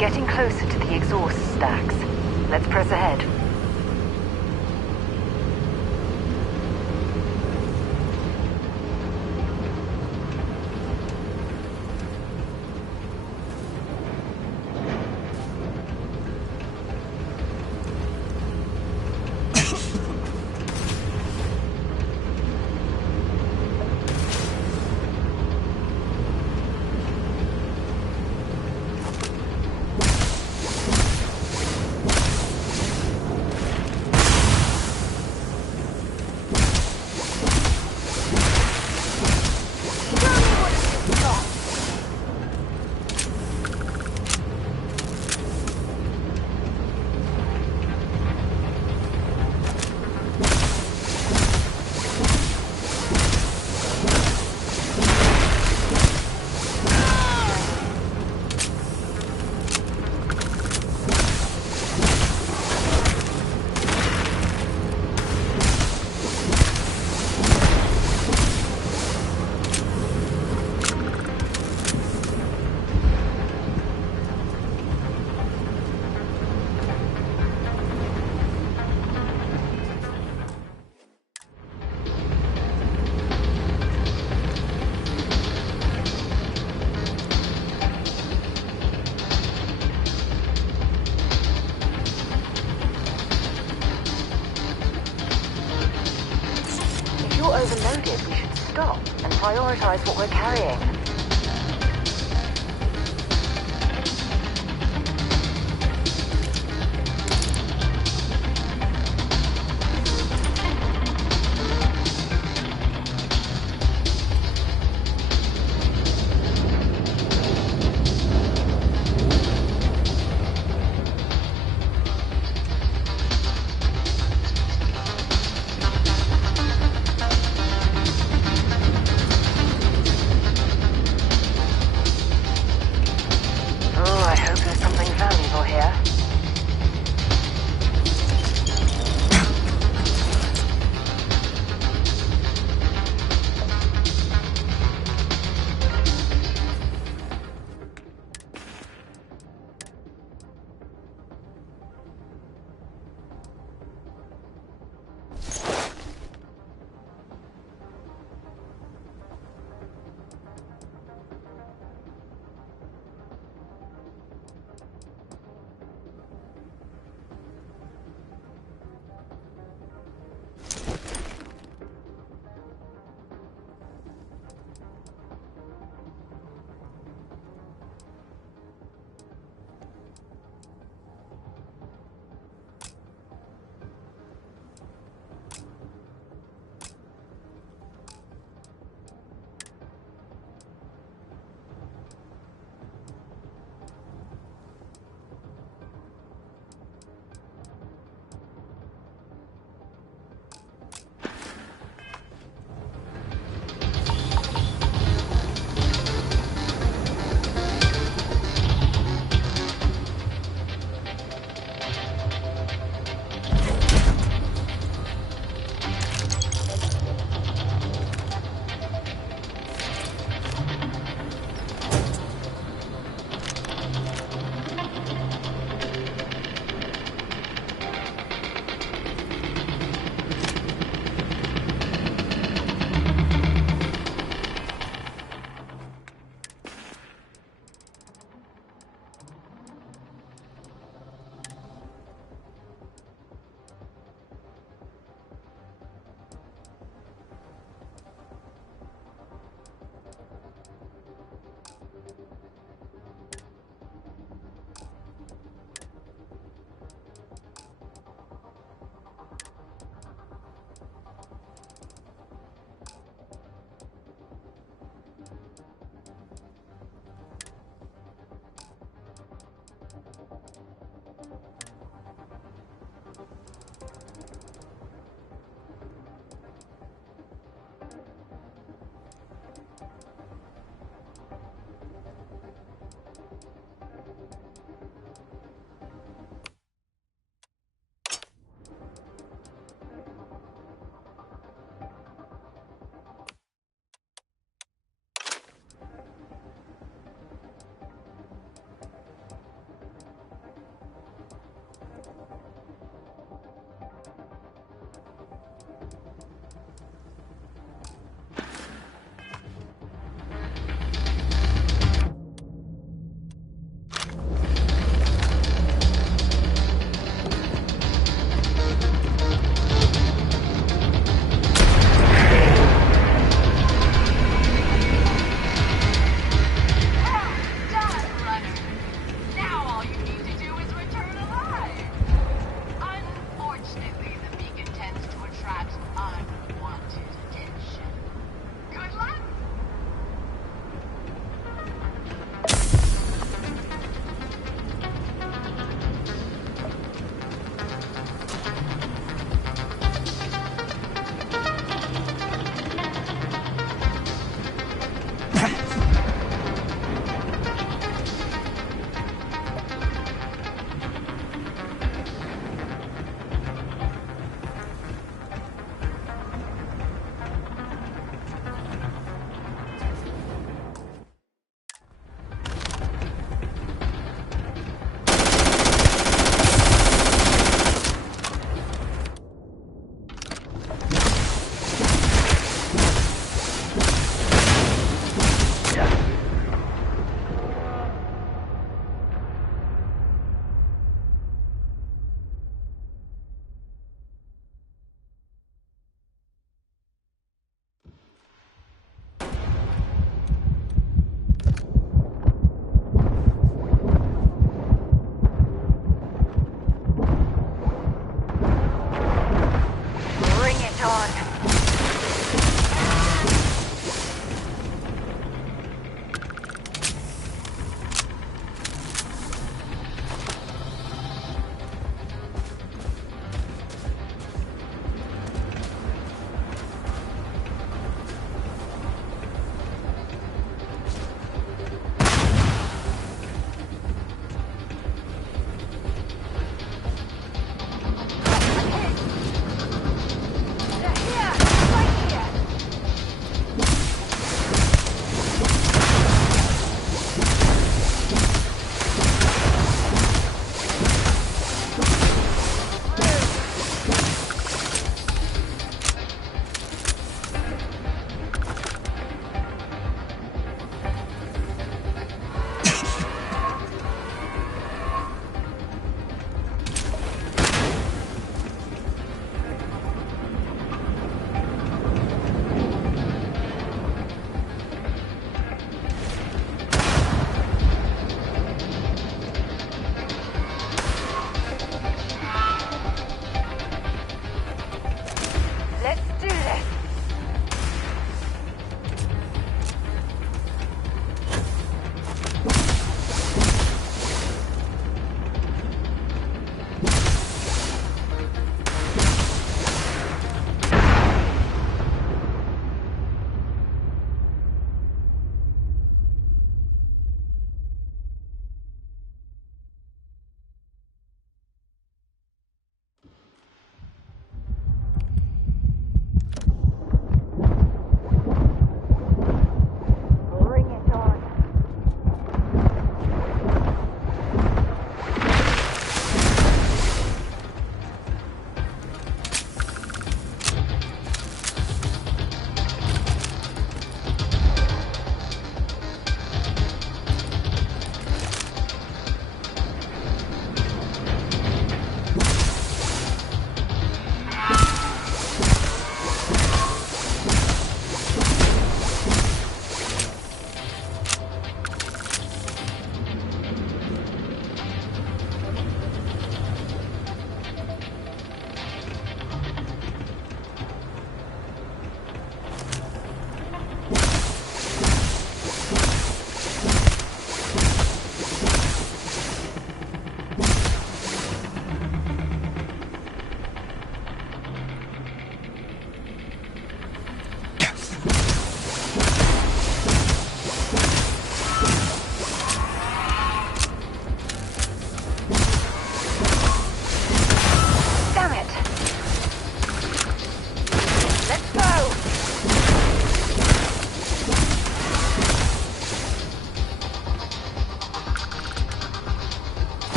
getting closer to the exhaust stacks. Let's press ahead. If you're overloaded, we should stop and prioritize what we're carrying.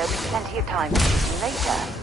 There'll be plenty of time for shooting later.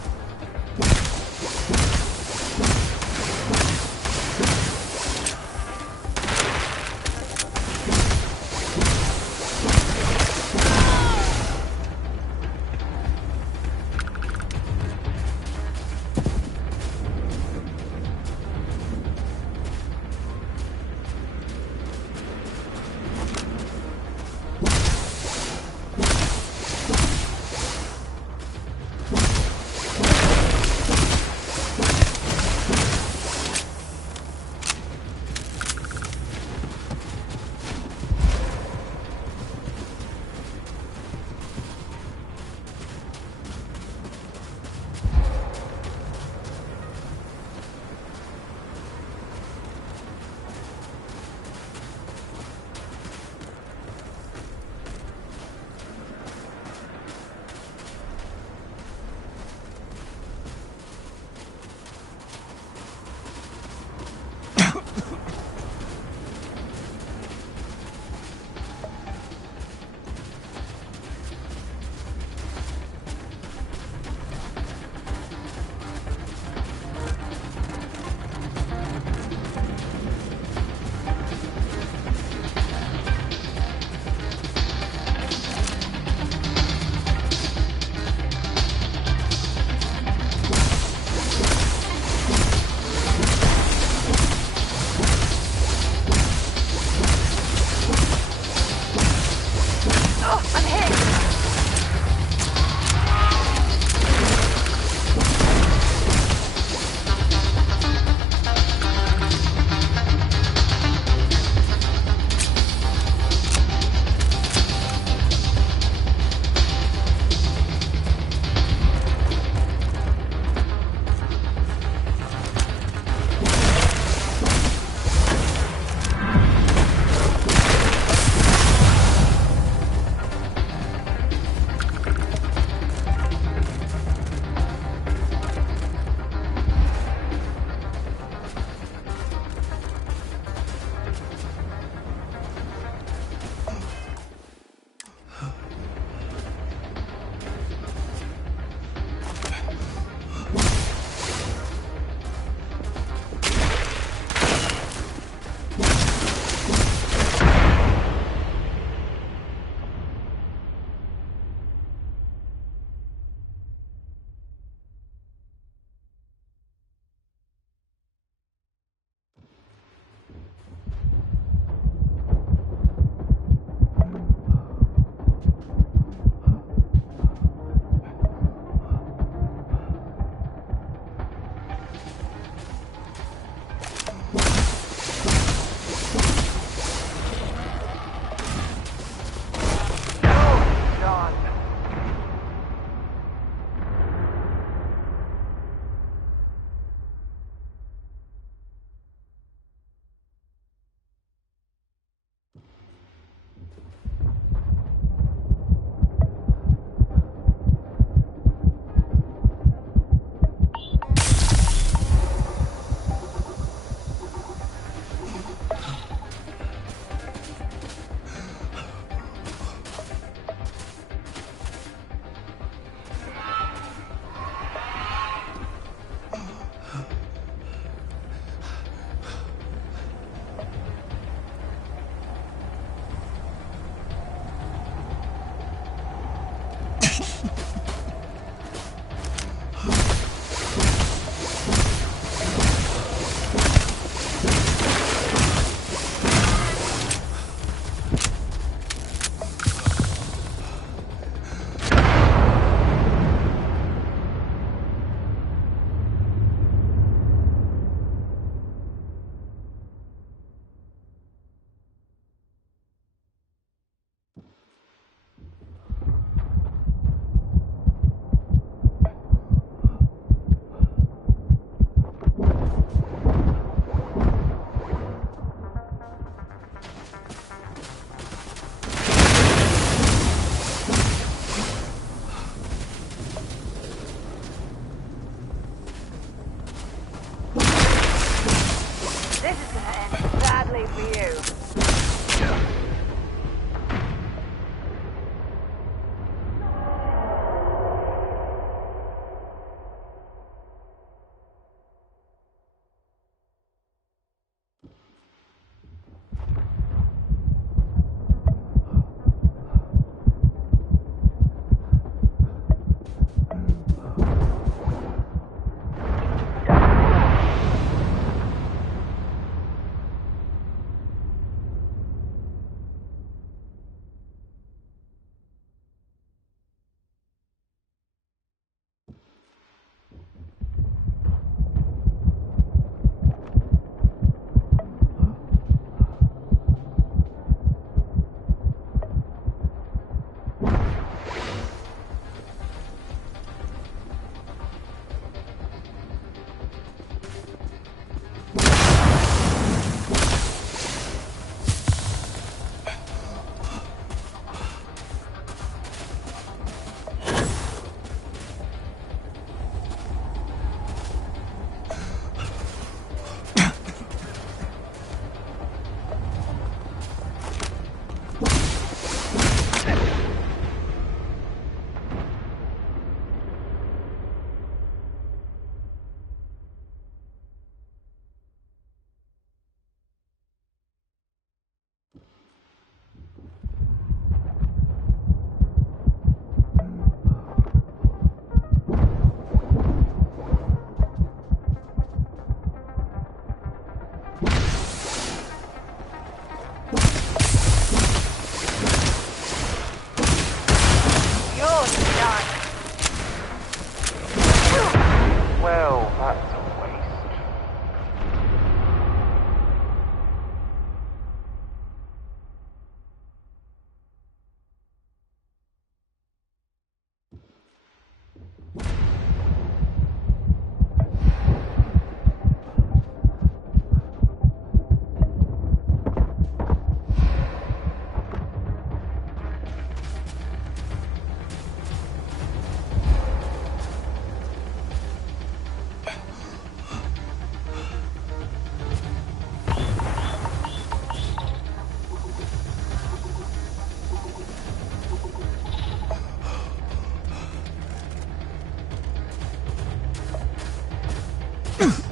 Ugh.